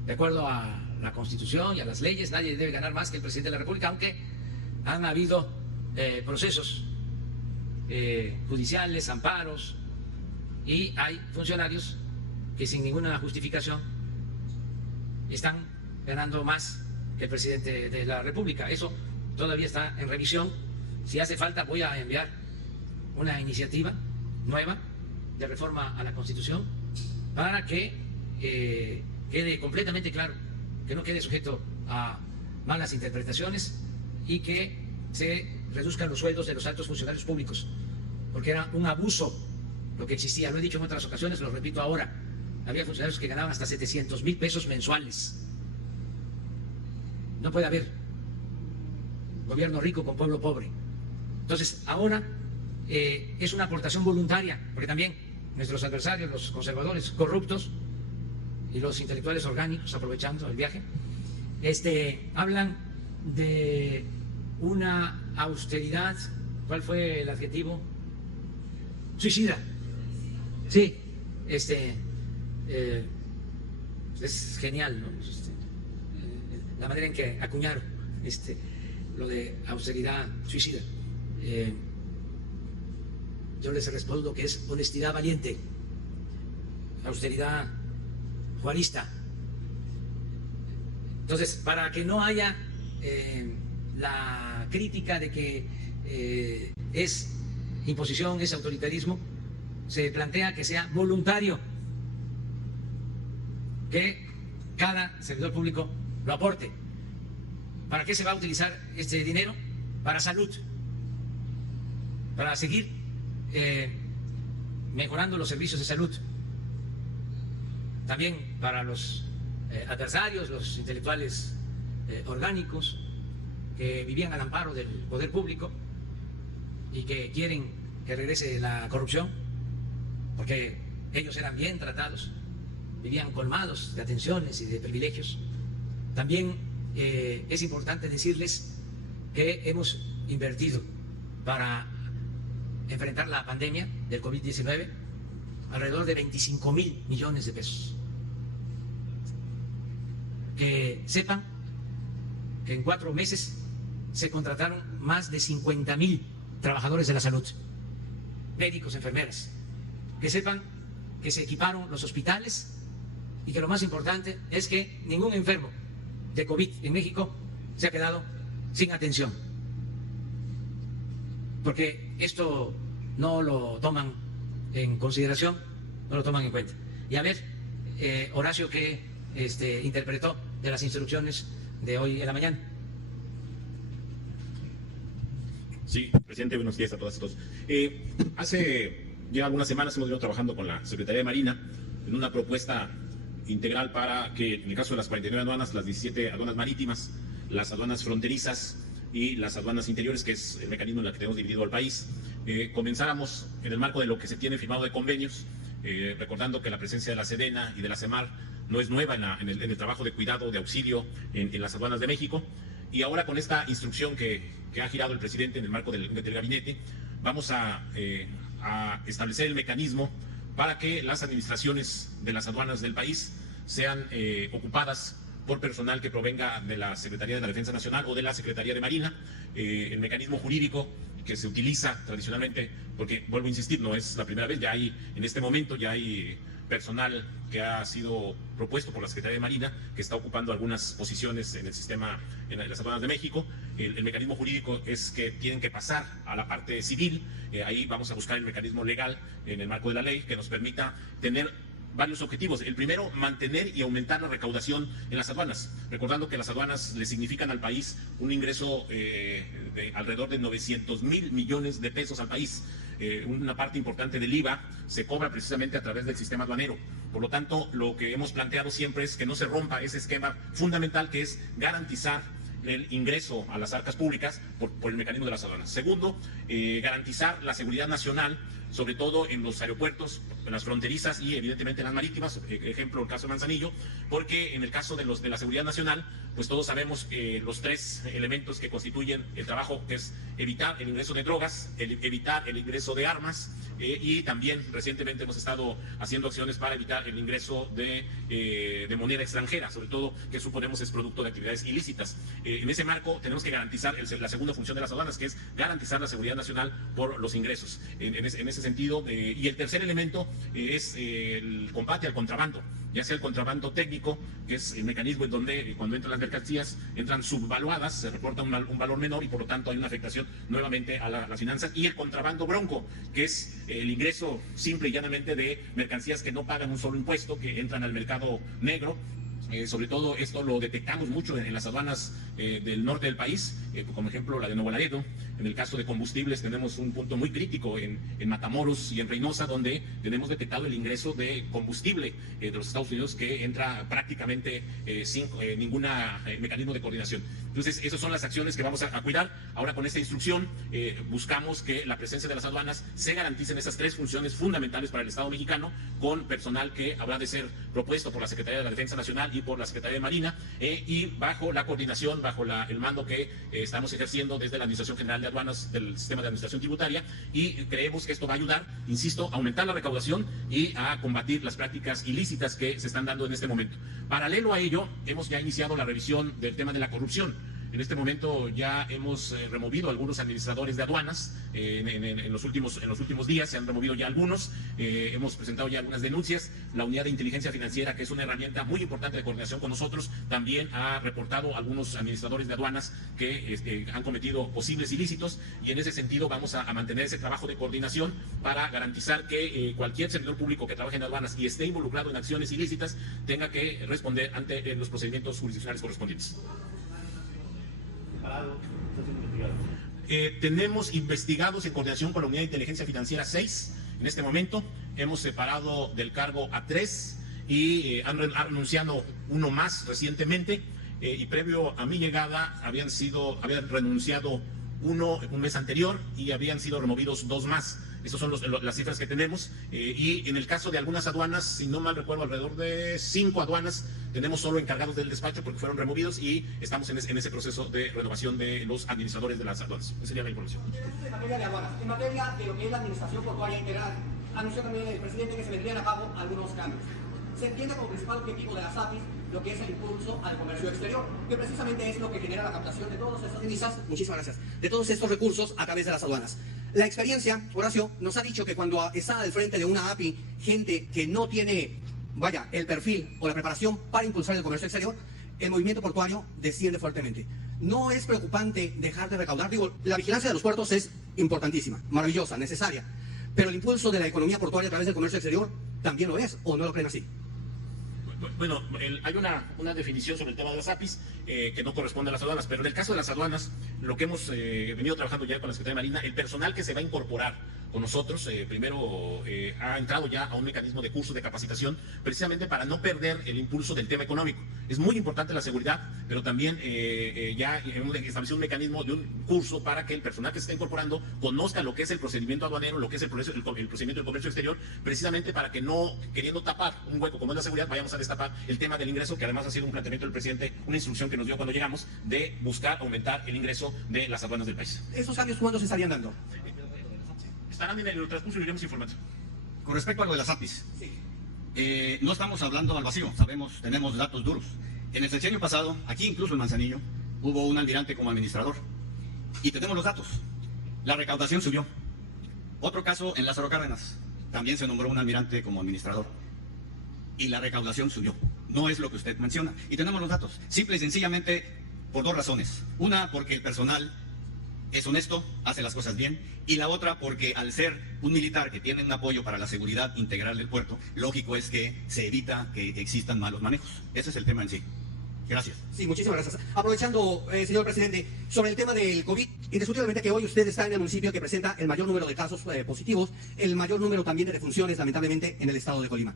De acuerdo a la Constitución y a las leyes, nadie debe ganar más que el presidente de la República, aunque han habido procesos judiciales, amparos, y hay funcionarios que sin ninguna justificación están ganando más que el presidente de la República. Eso todavía está en revisión. Si hace falta, voy a enviar una iniciativa nueva de reforma a la Constitución para que quede completamente claro, que no quede sujeto a malas interpretaciones y que se reduzcan los sueldos de los altos funcionarios públicos, porque era un abuso lo que existía. Lo he dicho en otras ocasiones, lo repito ahora. Había funcionarios que ganaban hasta 700,000 pesos mensuales. No puede haber gobierno rico con pueblo pobre. Entonces, ahora es una aportación voluntaria, porque también nuestros adversarios, los conservadores corruptos y los intelectuales orgánicos, aprovechando el viaje, hablan de una austeridad. ¿Cuál fue el adjetivo? Suicida. Sí, es genial, ¿no? La manera en que acuñaron lo de austeridad suicida. Yo les respondo que es honestidad valiente, austeridad juarista. Entonces, para que no haya la crítica de que es imposición, es autoritarismo, se plantea que sea voluntario, que cada servidor público lo aporte. ¿Para qué se va a utilizar este dinero? Para salud, para seguir mejorando los servicios de salud, también para los adversarios, los intelectuales orgánicos que vivían al amparo del poder público y que quieren que regrese la corrupción, porque ellos eran bien tratados, vivían colmados de atenciones y de privilegios. También es importante decirles que hemos invertido para enfrentar la pandemia del COVID-19 alrededor de 25,000 millones de pesos. Que sepan que en 4 meses se contrataron más de 50,000 trabajadores de la salud, médicos, enfermeras. Que sepan que se equiparon los hospitales y que lo más importante es que ningún enfermo de COVID en México se ha quedado sin atención, porque esto no lo toman en consideración, no lo toman en cuenta. Y a ver, Horacio que interpretó de las instrucciones de hoy en la mañana. Sí, presidente, buenos días a todas y todos. Hace ya algunas semanas hemos venido trabajando con la Secretaría de Marina en una propuesta integral para que, en el caso de las 49 aduanas, las 17 aduanas marítimas, las aduanas fronterizas y las aduanas interiores, que es el mecanismo en el que tenemos dividido al país, comenzáramos en el marco de lo que se tiene firmado de convenios, recordando que la presencia de la Sedena y de la CEMAR no es nueva en el trabajo de cuidado, de auxilio en las aduanas de México. Y ahora con esta instrucción que ha girado el presidente en el marco del gabinete, vamos a establecer el mecanismo para que las administraciones de las aduanas del país sean ocupadas por personal que provenga de la Secretaría de la Defensa Nacional o de la Secretaría de Marina. El mecanismo jurídico que se utiliza tradicionalmente, porque vuelvo a insistir, no es la primera vez, en este momento ya hay personal que ha sido propuesto por la Secretaría de Marina, que está ocupando algunas posiciones en el sistema, en las aduanas de México. El mecanismo jurídico es que tienen que pasar a la parte civil. Ahí vamos a buscar el mecanismo legal en el marco de la ley que nos permita tener varios objetivos. El primero, mantener y aumentar la recaudación en las aduanas, recordando que las aduanas le significan al país un ingreso de alrededor de 900,000 millones de pesos al país. Una parte importante del IVA se cobra precisamente a través del sistema aduanero. Por lo tanto, lo que hemos planteado siempre es que no se rompa ese esquema fundamental, que es garantizar el ingreso a las arcas públicas por el mecanismo de las aduanas. Segundo, garantizar la seguridad nacional, sobre todo en los aeropuertos, en las fronterizas y evidentemente en las marítimas, ejemplo el caso de Manzanillo, porque en el caso de la seguridad nacional, pues todos sabemos los tres elementos que constituyen el trabajo, que es evitar el ingreso de drogas, evitar el ingreso de armas, y también recientemente hemos estado haciendo acciones para evitar el ingreso de moneda extranjera, sobre todo que suponemos es producto de actividades ilícitas. En ese marco tenemos que garantizar la segunda función de las aduanas, que es garantizar la seguridad nacional por los ingresos. En ese sentido, y el tercer elemento es el combate al contrabando, ya sea el contrabando técnico, que es el mecanismo en donde cuando entran las mercancías entran subvaluadas, se reporta un valor menor y por lo tanto hay una afectación nuevamente a las finanzas, y el contrabando bronco, que es el ingreso simple y llanamente de mercancías que no pagan un solo impuesto, que entran al mercado negro. Sobre todo esto lo detectamos mucho en las aduanas del norte del país, como ejemplo la de Nuevo Laredo. En el caso de combustibles tenemos un punto muy crítico en Matamoros y en Reynosa, donde tenemos detectado el ingreso de combustible de los Estados Unidos, que entra prácticamente sin ningún mecanismo de coordinación. Entonces, esas son las acciones que vamos a cuidar. Ahora con esta instrucción buscamos que la presencia de las aduanas se garanticen esas tres funciones fundamentales para el Estado mexicano, con personal que habrá de ser propuesto por la Secretaría de la Defensa Nacional y por la Secretaría de Marina, y bajo la coordinación, bajo el mando que estamos ejerciendo desde la Administración General de Aduanas del Sistema de Administración Tributaria, y creemos que esto va a ayudar, insisto, a aumentar la recaudación y a combatir las prácticas ilícitas que se están dando en este momento. Paralelo a ello, hemos ya iniciado la revisión del tema de la corrupción. En este momento ya hemos removido algunos administradores de aduanas. En los últimos días se han removido ya algunos. Hemos presentado ya algunas denuncias. La unidad de inteligencia financiera, que es una herramienta muy importante de coordinación con nosotros, también ha reportado algunos administradores de aduanas que han cometido posibles ilícitos, y en ese sentido vamos a mantener ese trabajo de coordinación para garantizar que cualquier servidor público que trabaje en aduanas y esté involucrado en acciones ilícitas tenga que responder ante los procedimientos jurisdiccionales correspondientes. Tenemos investigados en coordinación con la Unidad de Inteligencia Financiera 6. En este momento hemos separado del cargo a 3 y han renunciado uno más recientemente, y previo a mi llegada habían renunciado uno un mes anterior y habían sido removidos 2 más. Esas son las cifras que tenemos, y en el caso de algunas aduanas, si no mal recuerdo, alrededor de 5 aduanas tenemos solo encargados del despacho porque fueron removidos, y estamos en ese proceso de renovación de los administradores de las aduanas. Esa sería la información. En materia de aduanas, en materia de lo que es la administración portuaria integral, anunció también el presidente que se vendrían a cabo algunos cambios. Se entiende como principal objetivo de las APIs lo que es el impulso al comercio exterior, que precisamente es lo que genera la captación de todas estas divisas, muchísimas gracias, de todos estos recursos a través de las aduanas. La experiencia, Horacio, nos ha dicho que cuando está al frente de una API gente que no tiene, el perfil o la preparación para impulsar el comercio exterior, el movimiento portuario desciende fuertemente. No es preocupante dejar de recaudar. Digo, la vigilancia de los puertos es importantísima, maravillosa, necesaria, pero el impulso de la economía portuaria a través del comercio exterior también lo es, ¿o no lo creen así? Bueno, hay una definición sobre el tema de las APIs que no corresponde a las aduanas, pero en el caso de las aduanas, lo que hemos venido trabajando ya con la Secretaría de Marina, el personal que se va a incorporar con nosotros, primero ha entrado ya a un mecanismo de curso de capacitación, precisamente para no perder el impulso del tema económico. Es muy importante la seguridad, pero también ya estableció un mecanismo de un curso para que el personal que se está incorporando conozca lo que es el procedimiento aduanero, lo que es el procedimiento del comercio exterior, precisamente para que no, queriendo tapar un hueco como es la seguridad, vayamos a destapar el tema del ingreso, que además ha sido un planteamiento del presidente, una instrucción que nos dio cuando llegamos, de buscar aumentar el ingreso de las aduanas del país. ¿Esos cambios cuándo se estarían dando? Estarán en el transcurso y iremos informando. Con respecto a lo de las APIs, no estamos hablando al vacío, tenemos datos duros. En el sexenio pasado, aquí incluso en Manzanillo, hubo un almirante como administrador. Y tenemos los datos. La recaudación subió. Otro caso en Lázaro Cárdenas, también se nombró un almirante como administrador. Y la recaudación subió. No es lo que usted menciona. Y tenemos los datos. Simple y sencillamente por dos razones. Una, porque el personal es honesto, hace las cosas bien. Y la otra, porque al ser un militar que tiene un apoyo para la seguridad integral del puerto, lógico es que se evita que existan malos manejos. Ese es el tema en sí. Gracias. Sí, muchísimas gracias. Aprovechando, señor presidente, sobre el tema del COVID, indiscutiblemente que hoy usted está en el municipio que presenta el mayor número de casos positivos, el mayor número también de defunciones, lamentablemente, en el estado de Colima.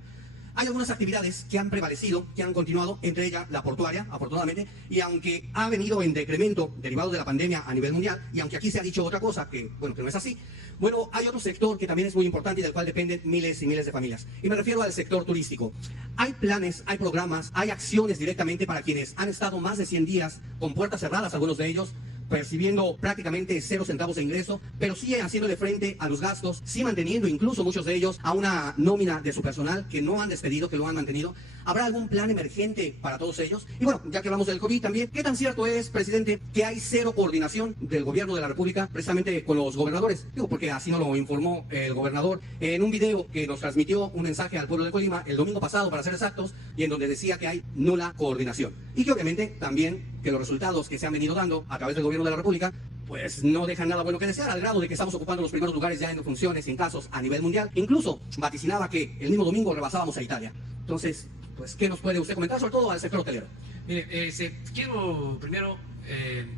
Hay algunas actividades que han prevalecido, que han continuado, entre ellas la portuaria, afortunadamente, y aunque ha venido en decremento derivado de la pandemia a nivel mundial, y aunque aquí se ha dicho otra cosa, que no es así, bueno, hay otro sector que también es muy importante y del cual dependen miles y miles de familias. Y me refiero al sector turístico. Hay planes, hay programas, hay acciones directamente para quienes han estado más de 100 días con puertas cerradas, algunos de ellos, percibiendo prácticamente 0 centavos de ingreso, pero sí haciéndole frente a los gastos, sí manteniendo incluso muchos de ellos a una nómina de su personal que no han despedido, que lo han mantenido. ¿Habrá algún plan emergente para todos ellos? Y bueno, ya que hablamos del COVID también, ¿qué tan cierto es, presidente, que hay cero coordinación del gobierno de la República precisamente con los gobernadores? Digo, porque así nos lo informó el gobernador en un video que nos transmitió un mensaje al pueblo de Colima el domingo pasado, para ser exactos, y en donde decía que hay nula coordinación. Y que obviamente también que los resultados que se han venido dando a través del gobierno de la República pues no dejan nada bueno que desear, al grado de que estamos ocupando los primeros lugares ya en funciones y en casos a nivel mundial. Incluso vaticinaba que el mismo domingo rebasábamos a Italia. Entonces, pues, ¿qué nos puede usted comentar, sobre todo al sector hotelero? Mire, quiero primero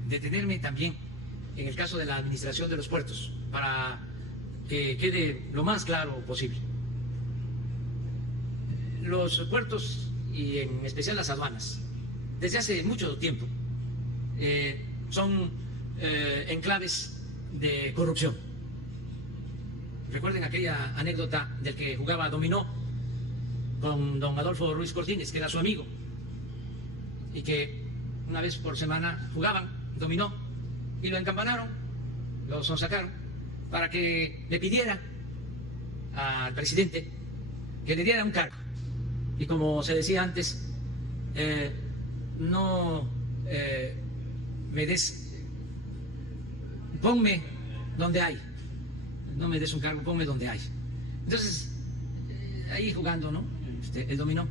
detenerme también en el caso de la administración de los puertos, para que quede lo más claro posible. Los puertos, y en especial las aduanas, desde hace mucho tiempo, son enclaves de corrupción. Recuerden aquella anécdota del que jugaba dominó con don Adolfo Ruiz Cortines, que era su amigo, y que una vez por semana jugaban dominó y lo encampanaron, lo sonsacaron, para que le pidiera al presidente que le diera un cargo. Y como se decía antes, no me des, ponme donde hay, no me des un cargo, ponme donde hay. Entonces, ahí jugando, ¿no? El dominó,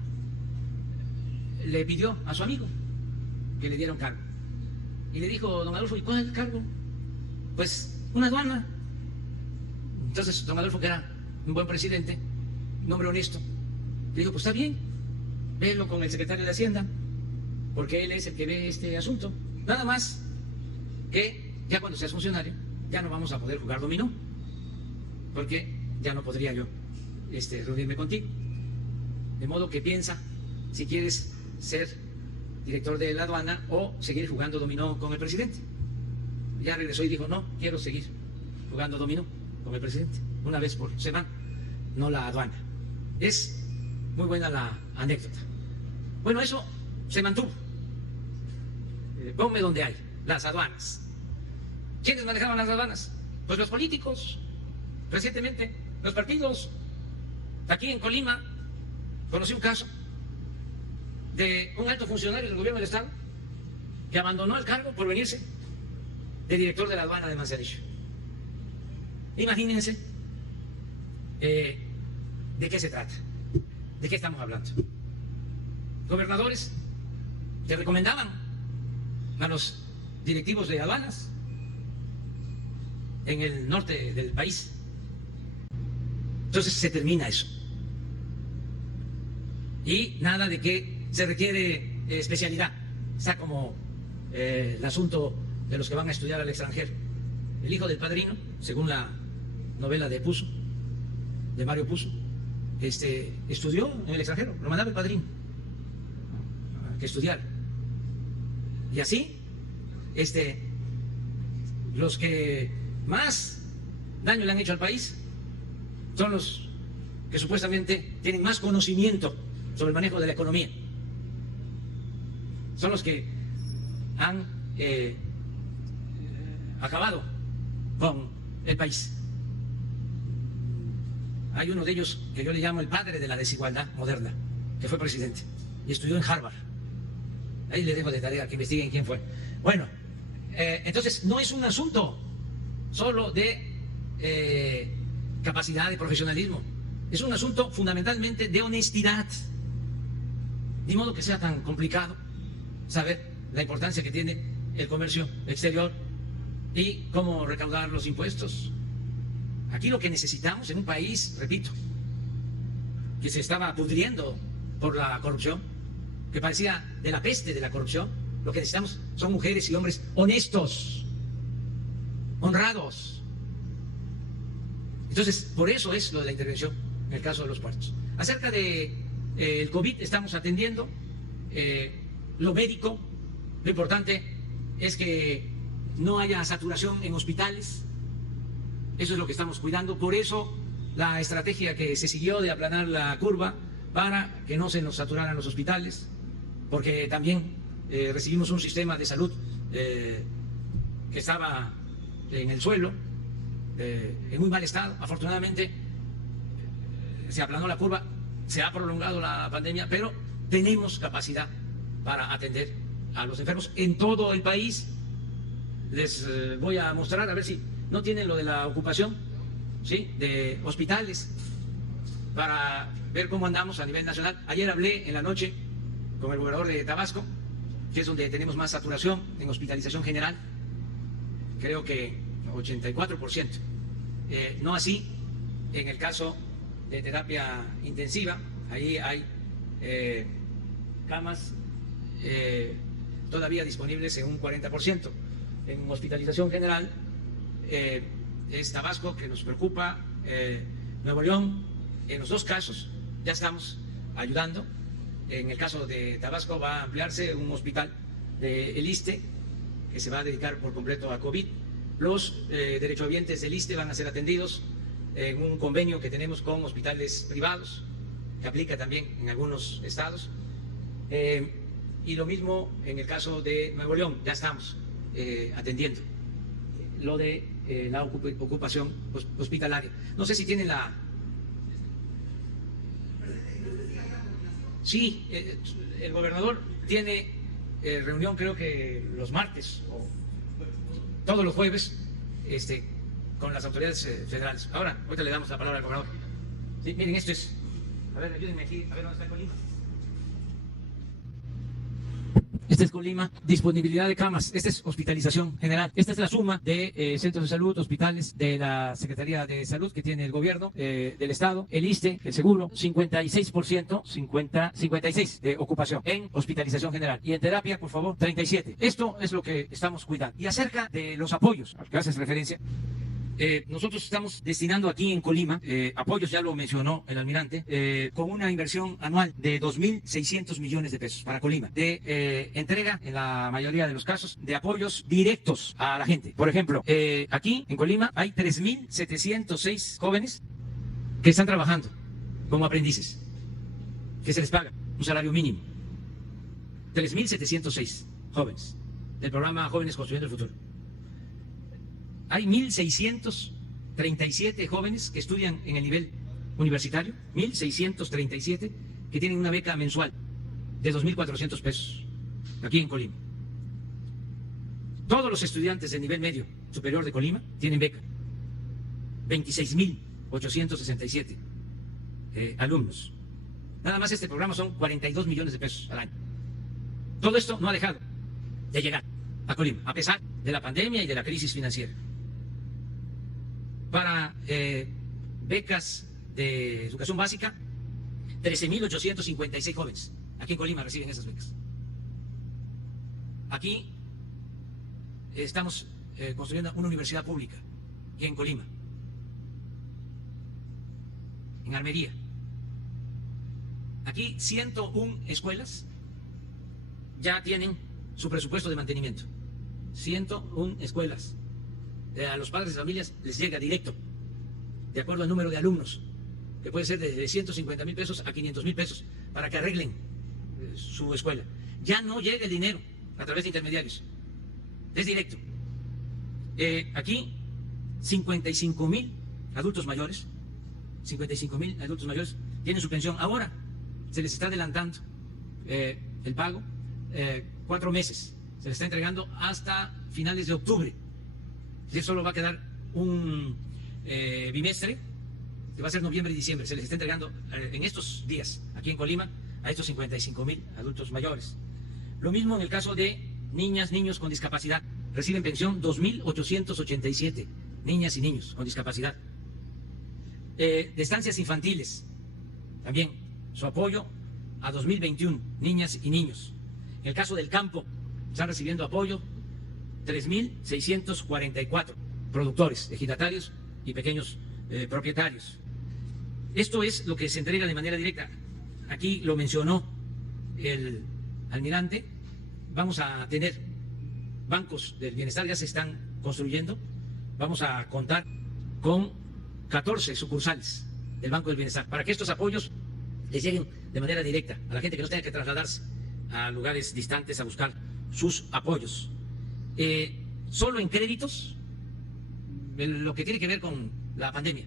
le pidió a su amigo que le diera un cargo. Y le dijo, don Adolfo, ¿y cuál es el cargo? Pues una aduana. Entonces, don Adolfo, que era un buen presidente, un hombre honesto, le dijo, pues está bien, vélo con el secretario de Hacienda, porque él es el que ve este asunto. Nada más que ya cuando seas funcionario, ya no vamos a poder jugar dominó, porque ya no podría yo reunirme contigo. De modo que piensa si quieres ser director de la aduana o seguir jugando dominó con el presidente. Ya regresó y dijo, no, quiero seguir jugando dominó con el presidente, una vez por semana, no la aduana. Es muy buena la anécdota. Bueno, eso se mantuvo. Ponme donde hay, las aduanas. ¿Quiénes manejaban las aduanas? Pues los políticos, recientemente, los partidos. Aquí en Colima conocí un caso de un alto funcionario del gobierno del Estado que abandonó el cargo por venirse de director de la aduana de Manzanillo. Imagínense de qué se trata, de qué estamos hablando. Gobernadores que recomendaban a los directivos de aduanas en el norte del país. Entonces se termina eso. Y nada de que se requiere especialidad. Está como el asunto de los que van a estudiar al extranjero. El hijo del padrino, según la novela de Puzo, de Mario Puzo, estudió en el extranjero, lo mandaba el padrino a que estudiara. Y así, los que más daño le han hecho al país son los que supuestamente tienen más conocimiento sobre el manejo de la economía. Son los que han acabado con el país. Hay uno de ellos que yo le llamo el padre de la desigualdad moderna, que fue presidente y estudió en Harvard. Ahí le dejo de tarea que investiguen quién fue. Bueno, entonces no es un asunto solo de capacidad, de profesionalismo. Es un asunto fundamentalmente de honestidad. Ni modo que sea tan complicado saber la importancia que tiene el comercio exterior y cómo recaudar los impuestos. Aquí lo que necesitamos en un país, repito, que se estaba pudriendo por la corrupción, que parecía de la peste de la corrupción, lo que necesitamos son mujeres y hombres honestos, honrados. Entonces, por eso es lo de la intervención en el caso de los puertos. Acerca de el COVID, estamos atendiendo lo médico. Lo importante es que no haya saturación en hospitales. Eso es lo que estamos cuidando. Por eso la estrategia que se siguió de aplanar la curva para que no se nos saturaran los hospitales, porque también recibimos un sistema de salud que estaba en el suelo, en muy mal estado. Afortunadamente se aplanó la curva, se ha prolongado la pandemia, pero tenemos capacidad para atender a los enfermos en todo el país. Les voy a mostrar, a ver si no tienen lo de la ocupación, ¿sí?, de hospitales, para ver cómo andamos a nivel nacional. Ayer hablé en la noche con el gobernador de Tabasco, que es donde tenemos más saturación en hospitalización general, creo que 84%. No así en el caso de terapia intensiva, ahí hay camas todavía disponibles en un 40%. En hospitalización general es Tabasco, que nos preocupa, Nuevo León. En los dos casos ya estamos ayudando. En el caso de Tabasco va a ampliarse un hospital del ISSSTE que se va a dedicar por completo a COVID. Los derechohabientes del ISSSTE van a ser atendidos en un convenio que tenemos con hospitales privados, que aplica también en algunos estados. Y lo mismo en el caso de Nuevo León, ya estamos atendiendo lo de la ocupación hospitalaria. No sé si tienen la... Sí, el gobernador tiene reunión, creo que los martes o todos los jueves, con las autoridades federales. Ahorita le damos la palabra al gobernador. Sí, miren, esto es... A ver, ayúdenme aquí, a ver dónde está Colima. Este es Colima, disponibilidad de camas. Esta es hospitalización general. Esta es la suma de centros de salud, hospitales de la Secretaría de Salud que tiene el gobierno del Estado, el ISSSTE, el seguro, 56%, 56 de ocupación en hospitalización general. Y en terapia, por favor, 37. Esto es lo que estamos cuidando. Y acerca de los apoyos, al que haces referencia, nosotros estamos destinando aquí en Colima apoyos, ya lo mencionó el almirante, con una inversión anual de 2.600 millones de pesos para Colima, de entrega, en la mayoría de los casos, de apoyos directos a la gente. Por ejemplo, aquí en Colima hay 3.706 jóvenes que están trabajando como aprendices, que se les paga un salario mínimo. 3.706 jóvenes del programa Jóvenes Construyendo el Futuro. Hay 1.637 jóvenes que estudian en el nivel universitario, 1.637 que tienen una beca mensual de 2.400 pesos aquí en Colima. Todos los estudiantes de nivel medio superior de Colima tienen beca. 26.867 alumnos. Nada más este programa son 42 millones de pesos al año. Todo esto no ha dejado de llegar a Colima, a pesar de la pandemia y de la crisis financiera. Para becas de educación básica, 13.856 jóvenes aquí en Colima reciben esas becas. Aquí estamos construyendo una universidad pública, aquí en Colima, en Armería. Aquí 101 escuelas ya tienen su presupuesto de mantenimiento. 101 escuelas. A los padres de familias les llega directo, de acuerdo al número de alumnos, que puede ser de 150,000 pesos a 500,000 pesos, para que arreglen su escuela. Ya no llega el dinero a través de intermediarios, es directo. Aquí 55,000 adultos mayores, 55,000 adultos mayores tienen su pensión. Ahora se les está adelantando el pago 4 meses, se les está entregando hasta finales de octubre. Y solo va a quedar un bimestre, que va a ser noviembre y diciembre. Se les está entregando en estos días, aquí en Colima, a estos 55,000 adultos mayores. Lo mismo en el caso de niñas, niños con discapacidad. Reciben pensión 2.887 niñas y niños con discapacidad. De estancias infantiles, también su apoyo a 2021, niñas y niños. En el caso del campo, están recibiendo apoyo 3.644 productores, ejidatarios y pequeños propietarios. Esto es lo que se entrega de manera directa. Aquí lo mencionó el almirante. Vamos a tener bancos del bienestar, ya se están construyendo. Vamos a contar con 14 sucursales del Banco del Bienestar, para que estos apoyos les lleguen de manera directa a la gente, que no tenga que trasladarse a lugares distantes a buscar sus apoyos. Solo en créditos, lo que tiene que ver con la pandemia,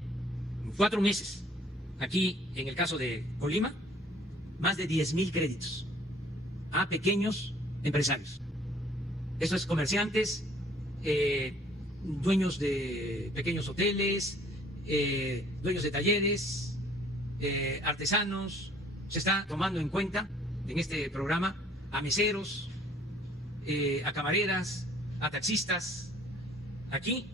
4 meses, aquí en el caso de Colima, más de 10,000 créditos a pequeños empresarios. Esto es comerciantes, dueños de pequeños hoteles, dueños de talleres, artesanos. Se está tomando en cuenta en este programa a meseros, a camareras, a taxistas. Aquí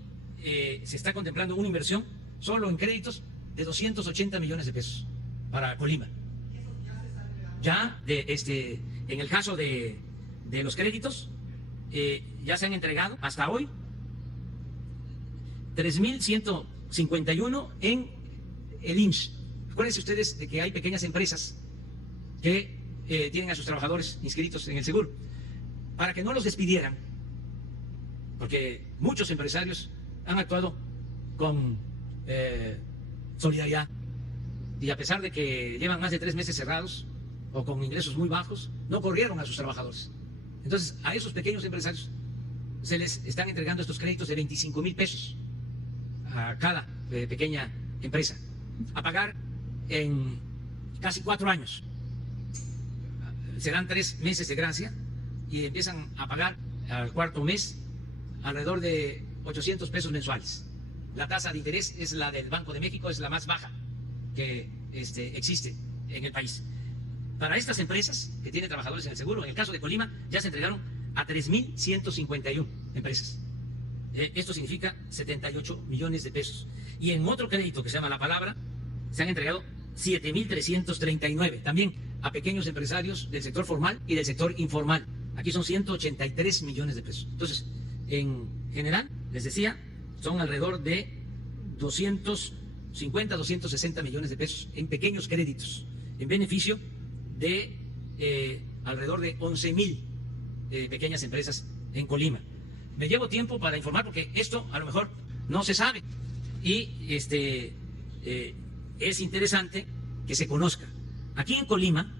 se está contemplando una inversión solo en créditos de 280 millones de pesos para Colima. Ya en el caso de los créditos, ya se han entregado hasta hoy 3.151 en el IMSS. Acuérdense ustedes de que hay pequeñas empresas que tienen a sus trabajadores inscritos en el seguro, para que no los despidieran, porque muchos empresarios han actuado con solidaridad, y a pesar de que llevan más de 3 meses cerrados o con ingresos muy bajos, no corrieron a sus trabajadores. Entonces, a esos pequeños empresarios se les están entregando estos créditos de 25,000 pesos a cada pequeña empresa, a pagar en casi 4 años. Serán 3 meses de gracia y empiezan a pagar al 4.º mes alrededor de 800 pesos mensuales. La tasa de interés es la del Banco de México, es la más baja que existe en el país. Para estas empresas que tienen trabajadores en el seguro, en el caso de Colima, ya se entregaron a 3.151 empresas. Esto significa 78 millones de pesos. Y en otro crédito que se llama La Palabra, se han entregado 7.339, también a pequeños empresarios del sector formal y del sector informal. Aquí son 183 millones de pesos. Entonces, en general, les decía, son alrededor de 250, 260 millones de pesos en pequeños créditos, en beneficio de alrededor de 11,000 pequeñas empresas en Colima. Me llevo tiempo para informar porque esto a lo mejor no se sabe y es interesante que se conozca. Aquí en Colima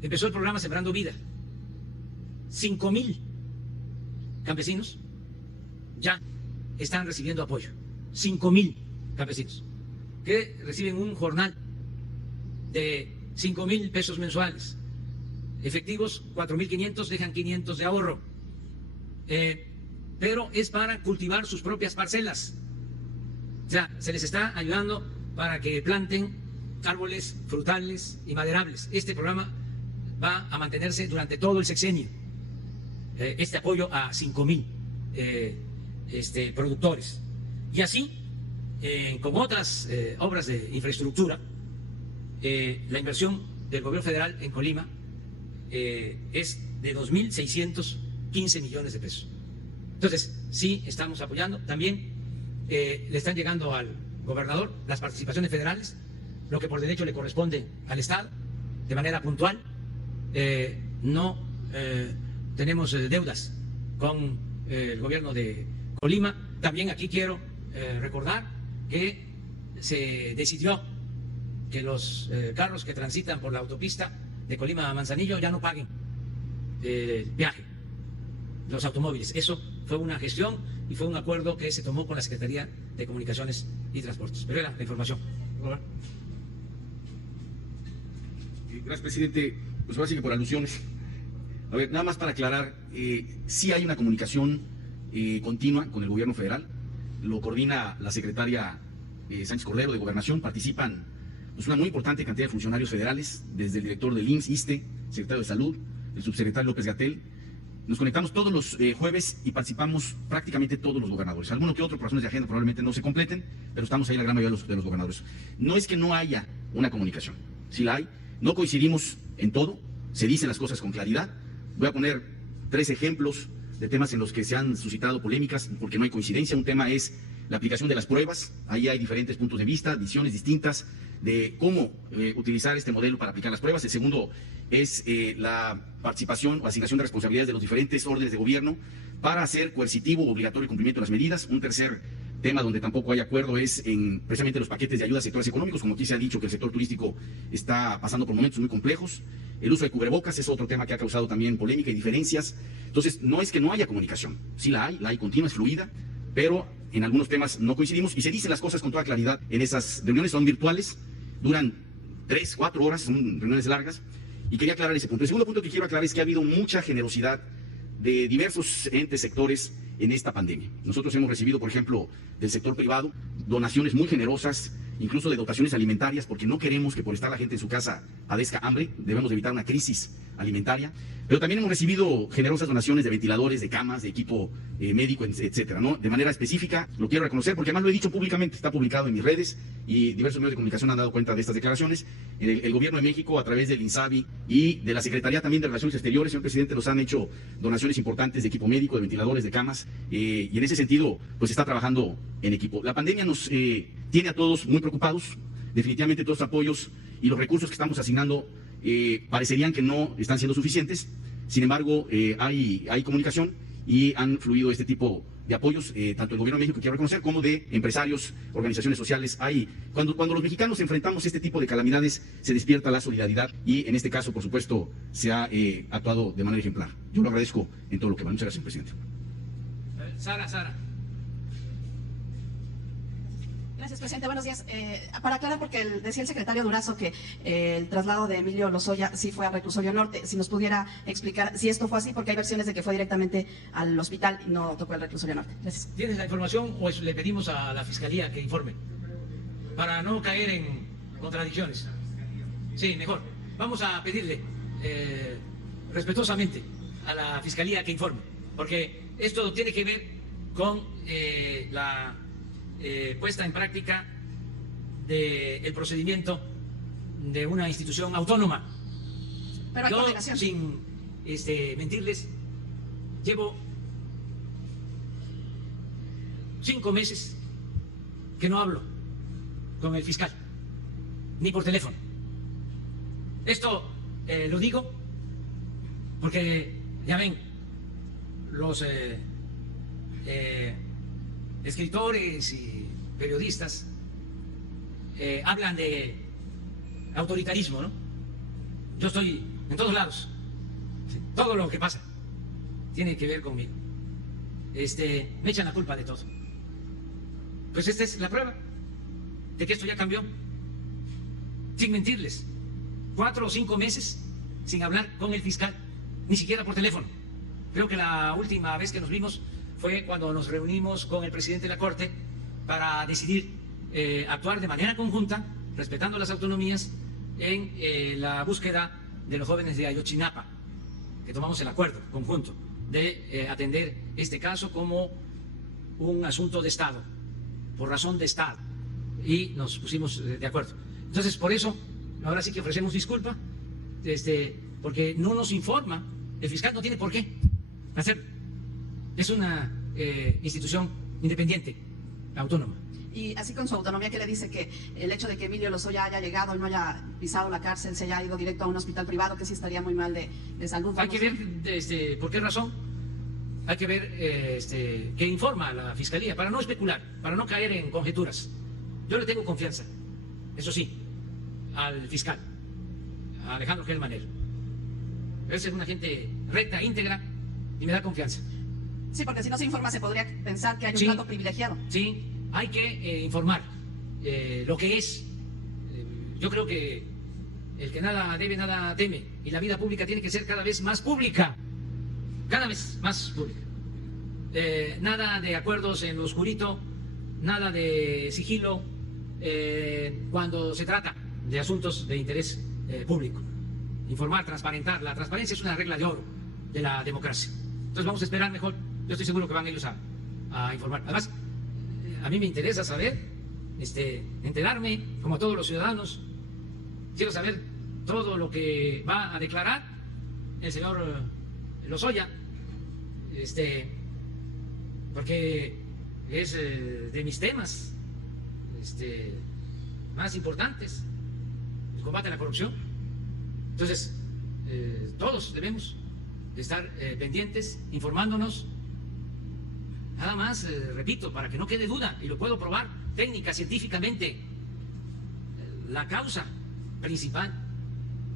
empezó el programa Sembrando Vida. 5,000 campesinos ya están recibiendo apoyo. 5,000 campesinos que reciben un jornal de 5,000 pesos mensuales, efectivos 4.500, dejan 500 de ahorro, pero es para cultivar sus propias parcelas. O sea, se les está ayudando para que planten árboles frutales y maderables. Este programa va a mantenerse durante todo el sexenio. Este apoyo a 5,000 productores. Y así, con otras obras de infraestructura, la inversión del gobierno federal en Colima es de 2.615 millones de pesos. Entonces, sí estamos apoyando. También le están llegando al gobernador las participaciones federales, lo que por derecho le corresponde al Estado, de manera puntual. No tenemos deudas con el gobierno de Colima. También aquí quiero recordar que se decidió que los carros que transitan por la autopista de Colima a Manzanillo ya no paguen viaje, los automóviles. Eso fue una gestión y fue un acuerdo que se tomó con la Secretaría de Comunicaciones y Transportes. Pero era la información. Gracias, presidente. Pues ahora sí que por alusiones. A ver, nada más para aclarar, sí hay una comunicación continua con el gobierno federal. Lo coordina la secretaria Sánchez Cordero de Gobernación. Participan pues, una muy importante cantidad de funcionarios federales, desde el director del IMSS, ISSSTE, secretario de Salud, el subsecretario López-Gatell. Nos conectamos todos los jueves y participamos prácticamente todos los gobernadores. Alguno que otro por razones de agenda probablemente no se completen, pero estamos ahí la gran mayoría de los gobernadores. No es que no haya una comunicación, sí la hay. No coincidimos en todo, se dicen las cosas con claridad. Voy a poner 3 ejemplos de temas en los que se han suscitado polémicas porque no hay coincidencia. Un tema es la aplicación de las pruebas. Ahí hay diferentes puntos de vista, visiones distintas de cómo utilizar este modelo para aplicar las pruebas. El segundo es la participación o asignación de responsabilidades de los diferentes órdenes de gobierno para hacer coercitivo o obligatorio el cumplimiento de las medidas. Un tercer tema donde tampoco hay acuerdo es en precisamente los paquetes de ayuda a sectores económicos, como aquí se ha dicho que el sector turístico está pasando por momentos muy complejos. El uso de cubrebocas es otro tema que ha causado también polémica y diferencias. Entonces, no es que no haya comunicación, sí la hay continua, es fluida, pero en algunos temas no coincidimos y se dicen las cosas con toda claridad. En esas reuniones son virtuales, duran 3, 4 horas, son reuniones largas, y quería aclarar ese punto. El segundo punto que quiero aclarar es que ha habido mucha generosidad de diversos entes, sectores en esta pandemia. Nosotros hemos recibido, por ejemplo, del sector privado, donaciones muy generosas, incluso de dotaciones alimentarias, porque no queremos que por estar la gente en su casa padezca hambre, debemos evitar una crisis alimentaria, pero también hemos recibido generosas donaciones de ventiladores, de camas, de equipo médico, etcétera, ¿no? De manera específica, lo quiero reconocer, porque además lo he dicho públicamente, está publicado en mis redes, y diversos medios de comunicación han dado cuenta de estas declaraciones. El Gobierno de México, a través del INSABI y de la Secretaría también de Relaciones Exteriores, señor presidente, nos han hecho donaciones importantes de equipo médico, de ventiladores, de camas, y en ese sentido, pues está trabajando en equipo. La pandemia nos tiene a todos muy preocupados. Definitivamente todos los apoyos y los recursos que estamos asignando parecerían que no están siendo suficientes. Sin embargo, hay comunicación y han fluido este tipo de apoyos, tanto el Gobierno de México, quiero reconocer, como de empresarios, organizaciones sociales. Cuando los mexicanos enfrentamos este tipo de calamidades, se despierta la solidaridad y en este caso, por supuesto, se ha actuado de manera ejemplar. Yo lo agradezco en todo lo que va. Muchas gracias, presidente. Sara. Gracias, presidente. Buenos días. Para aclarar, porque decía el secretario Durazo que el traslado de Emilio Lozoya sí fue al reclusorio norte. Si nos pudiera explicar si esto fue así, porque hay versiones de que fue directamente al hospital y no tocó el reclusorio norte. Gracias. ¿Tienes la información o le pedimos a la Fiscalía que informe? Para no caer en contradicciones. Sí, mejor. Vamos a pedirle respetuosamente a la Fiscalía que informe, porque esto tiene que ver con la puesta en práctica del procedimiento de una institución autónoma. Pero hay yo, coordinación. sin mentirles, llevo 5 meses que no hablo con el fiscal, ni por teléfono. Esto lo digo porque, ya ven, los escritores y periodistas hablan de autoritarismo, ¿no? Yo estoy en todos lados. Todo lo que pasa tiene que ver conmigo. Me echan la culpa de todo. Pues esta es la prueba de que esto ya cambió. Sin mentirles, 4 o 5 meses sin hablar con el fiscal, ni siquiera por teléfono. Creo que la última vez que nos vimos fue cuando nos reunimos con el presidente de la Corte para decidir actuar de manera conjunta, respetando las autonomías, en la búsqueda de los jóvenes de Ayotzinapa, que tomamos el acuerdo conjunto de atender este caso como un asunto de Estado, por razón de Estado, y nos pusimos de acuerdo. Entonces, por eso ahora sí que ofrecemos disculpa, porque no nos informa. El fiscal no tiene por qué hacerlo. Es una institución independiente, autónoma. Y así con su autonomía, ¿qué le dice que el hecho de que Emilio Lozoya haya llegado y no haya pisado la cárcel, se haya ido directo a un hospital privado, que sí estaría muy mal de salud? Hay que ver por qué razón, hay que ver qué informa la Fiscalía, para no especular, para no caer en conjeturas. Yo le tengo confianza, eso sí, al fiscal, a Alejandro Gel Manero. Él es una gente recta, íntegra, y me da confianza. Sí, porque si no se informa se podría pensar que hay un trato privilegiado. Sí, hay que informar lo que es. Yo creo que el que nada debe, nada teme. Y la vida pública tiene que ser cada vez más pública. Cada vez más pública. Nada de acuerdos en lo oscurito, nada de sigilo cuando se trata de asuntos de interés público. Informar, transparentar. La transparencia es una regla de oro de la democracia. Entonces vamos a esperar mejor. Yo estoy seguro que van ellos a informar. Además, a mí me interesa saber, enterarme, como a todos los ciudadanos. Quiero saber todo lo que va a declarar el señor Lozoya, porque es de mis temas más importantes, el combate a la corrupción. Entonces, todos debemos estar pendientes, informándonos. Nada más, repito, para que no quede duda, y lo puedo probar técnica, científicamente, la causa principal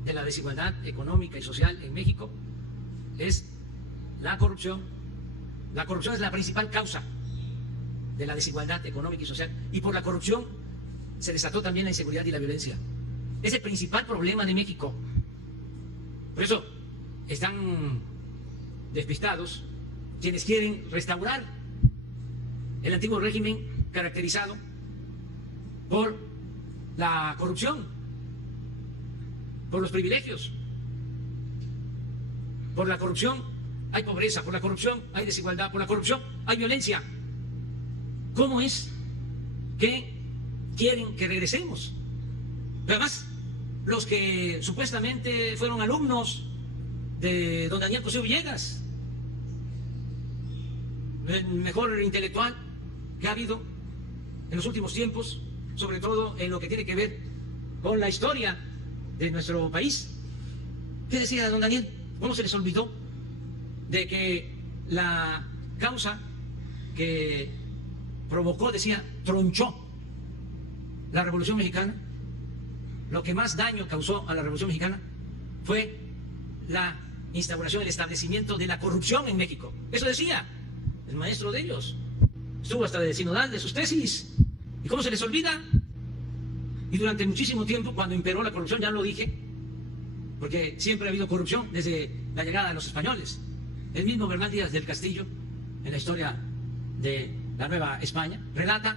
de la desigualdad económica y social en México es la corrupción. La corrupción es la principal causa de la desigualdad económica y social, y por la corrupción se desató también la inseguridad y la violencia. Es el principal problema de México. Por eso están despistados quienes quieren restaurar el antiguo régimen caracterizado por la corrupción, por los privilegios. Por la corrupción hay pobreza, por la corrupción hay desigualdad, por la corrupción hay violencia. ¿Cómo es que quieren que regresemos? Pero además, los que supuestamente fueron alumnos de don Daniel Cosío Villegas, el mejor intelectual que ha habido en los últimos tiempos, sobre todo en lo que tiene que ver con la historia de nuestro país. ¿Qué decía don Daniel? ¿Cómo se les olvidó de que la causa que provocó, decía, tronchó la Revolución Mexicana? Lo que más daño causó a la Revolución Mexicana fue la instauración, el establecimiento de la corrupción en México. Eso decía el maestro de ellos. Estuvo hasta de sinodal de sus tesis. ¿Y cómo se les olvida? Y durante muchísimo tiempo, cuando imperó la corrupción, ya lo dije, porque siempre ha habido corrupción desde la llegada de los españoles. El mismo Bernal Díaz del Castillo, en la historia de la Nueva España, relata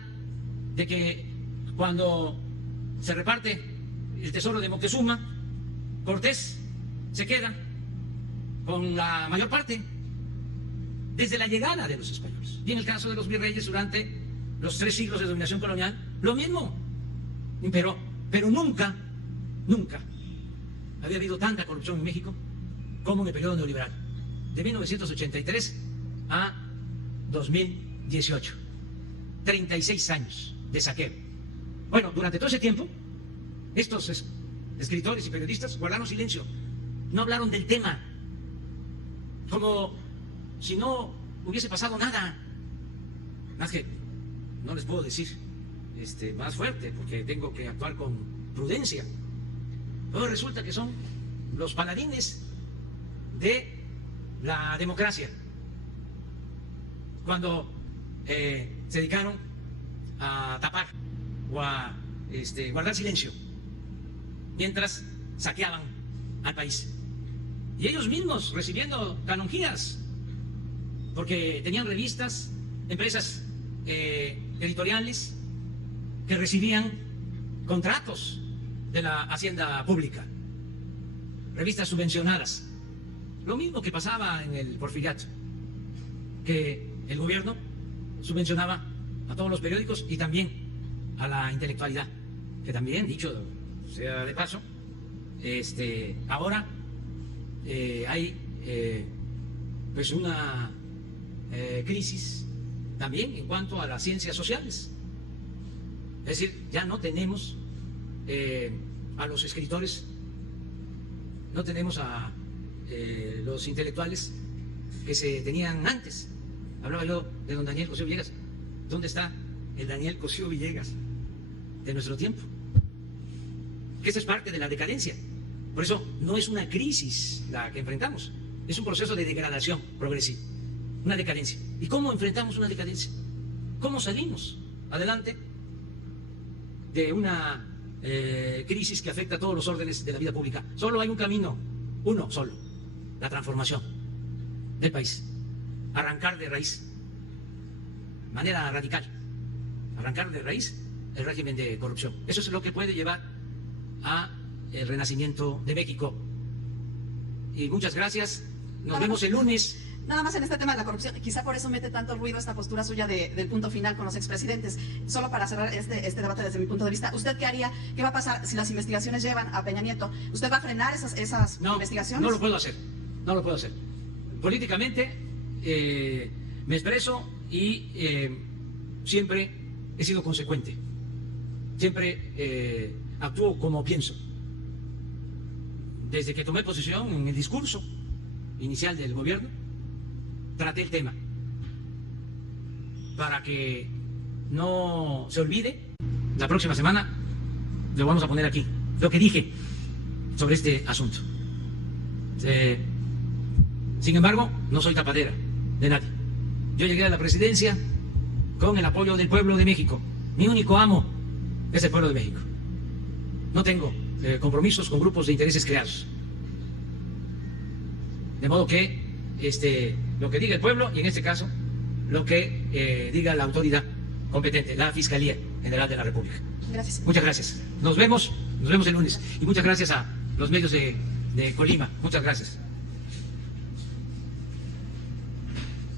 de que cuando se reparte el tesoro de Moctezuma, Cortés se queda con la mayor parte desde la llegada de los españoles. Y en el caso de los virreyes, durante los 3 siglos de dominación colonial, lo mismo. Pero nunca había habido tanta corrupción en México como en el periodo neoliberal, de 1983 a 2018. 36 años de saqueo. Bueno, durante todo ese tiempo, estos escritores y periodistas guardaron silencio, no hablaron del tema, como si no hubiese pasado nada. Más que no les puedo decir más fuerte, porque tengo que actuar con prudencia. Pero resulta que son los paladines de la democracia, cuando se dedicaron a tapar o a guardar silencio mientras saqueaban al país, y ellos mismos recibiendo canonjías porque tenían revistas, empresas editoriales que recibían contratos de la hacienda pública, revistas subvencionadas. Lo mismo que pasaba en el Porfiriato, que el gobierno subvencionaba a todos los periódicos y también a la intelectualidad, que también, dicho sea de paso, Ahora hay pues una crisis también en cuanto a las ciencias sociales. Es decir, ya no tenemos a los escritores, no tenemos a los intelectuales que se tenían antes. Hablaba yo de don Daniel Cosío Villegas. ¿Dónde está el Daniel Cosío Villegas de nuestro tiempo? Que esa es parte de la decadencia. Por eso no es una crisis la que enfrentamos, es un proceso de degradación progresiva, una decadencia. ¿Y cómo enfrentamos una decadencia? ¿Cómo salimos adelante de una crisis que afecta a todos los órdenes de la vida pública? Solo hay un camino, uno solo: la transformación del país. Arrancar de raíz, de manera radical, arrancar de raíz el régimen de corrupción. Eso es lo que puede llevar a el renacimiento de México. Y muchas gracias. Nos vemos el lunes. Nada más en este tema de la corrupción, quizá por eso mete tanto ruido esta postura suya del punto final con los expresidentes. Solo para cerrar este debate desde mi punto de vista, ¿usted qué haría? ¿Qué va a pasar si las investigaciones llevan a Peña Nieto? ¿Usted va a frenar esas investigaciones? No lo puedo hacer, no lo puedo hacer. Políticamente me expreso y siempre he sido consecuente. Siempre actúo como pienso. Desde que tomé posesión en el discurso inicial del gobierno, traté el tema para que no se olvide. La próxima semana lo vamos a poner aquí, lo que dije sobre este asunto. Sin embargo, no soy tapadera de nadie. Yo llegué a la presidencia con el apoyo del pueblo de México. Mi único amo es el pueblo de México. No tengo compromisos con grupos de intereses creados. De modo que lo que diga el pueblo, y en este caso lo que diga la autoridad competente, la Fiscalía General de la República. Gracias. Muchas gracias. Nos vemos el lunes. Y muchas gracias a los medios de Colima. Muchas gracias.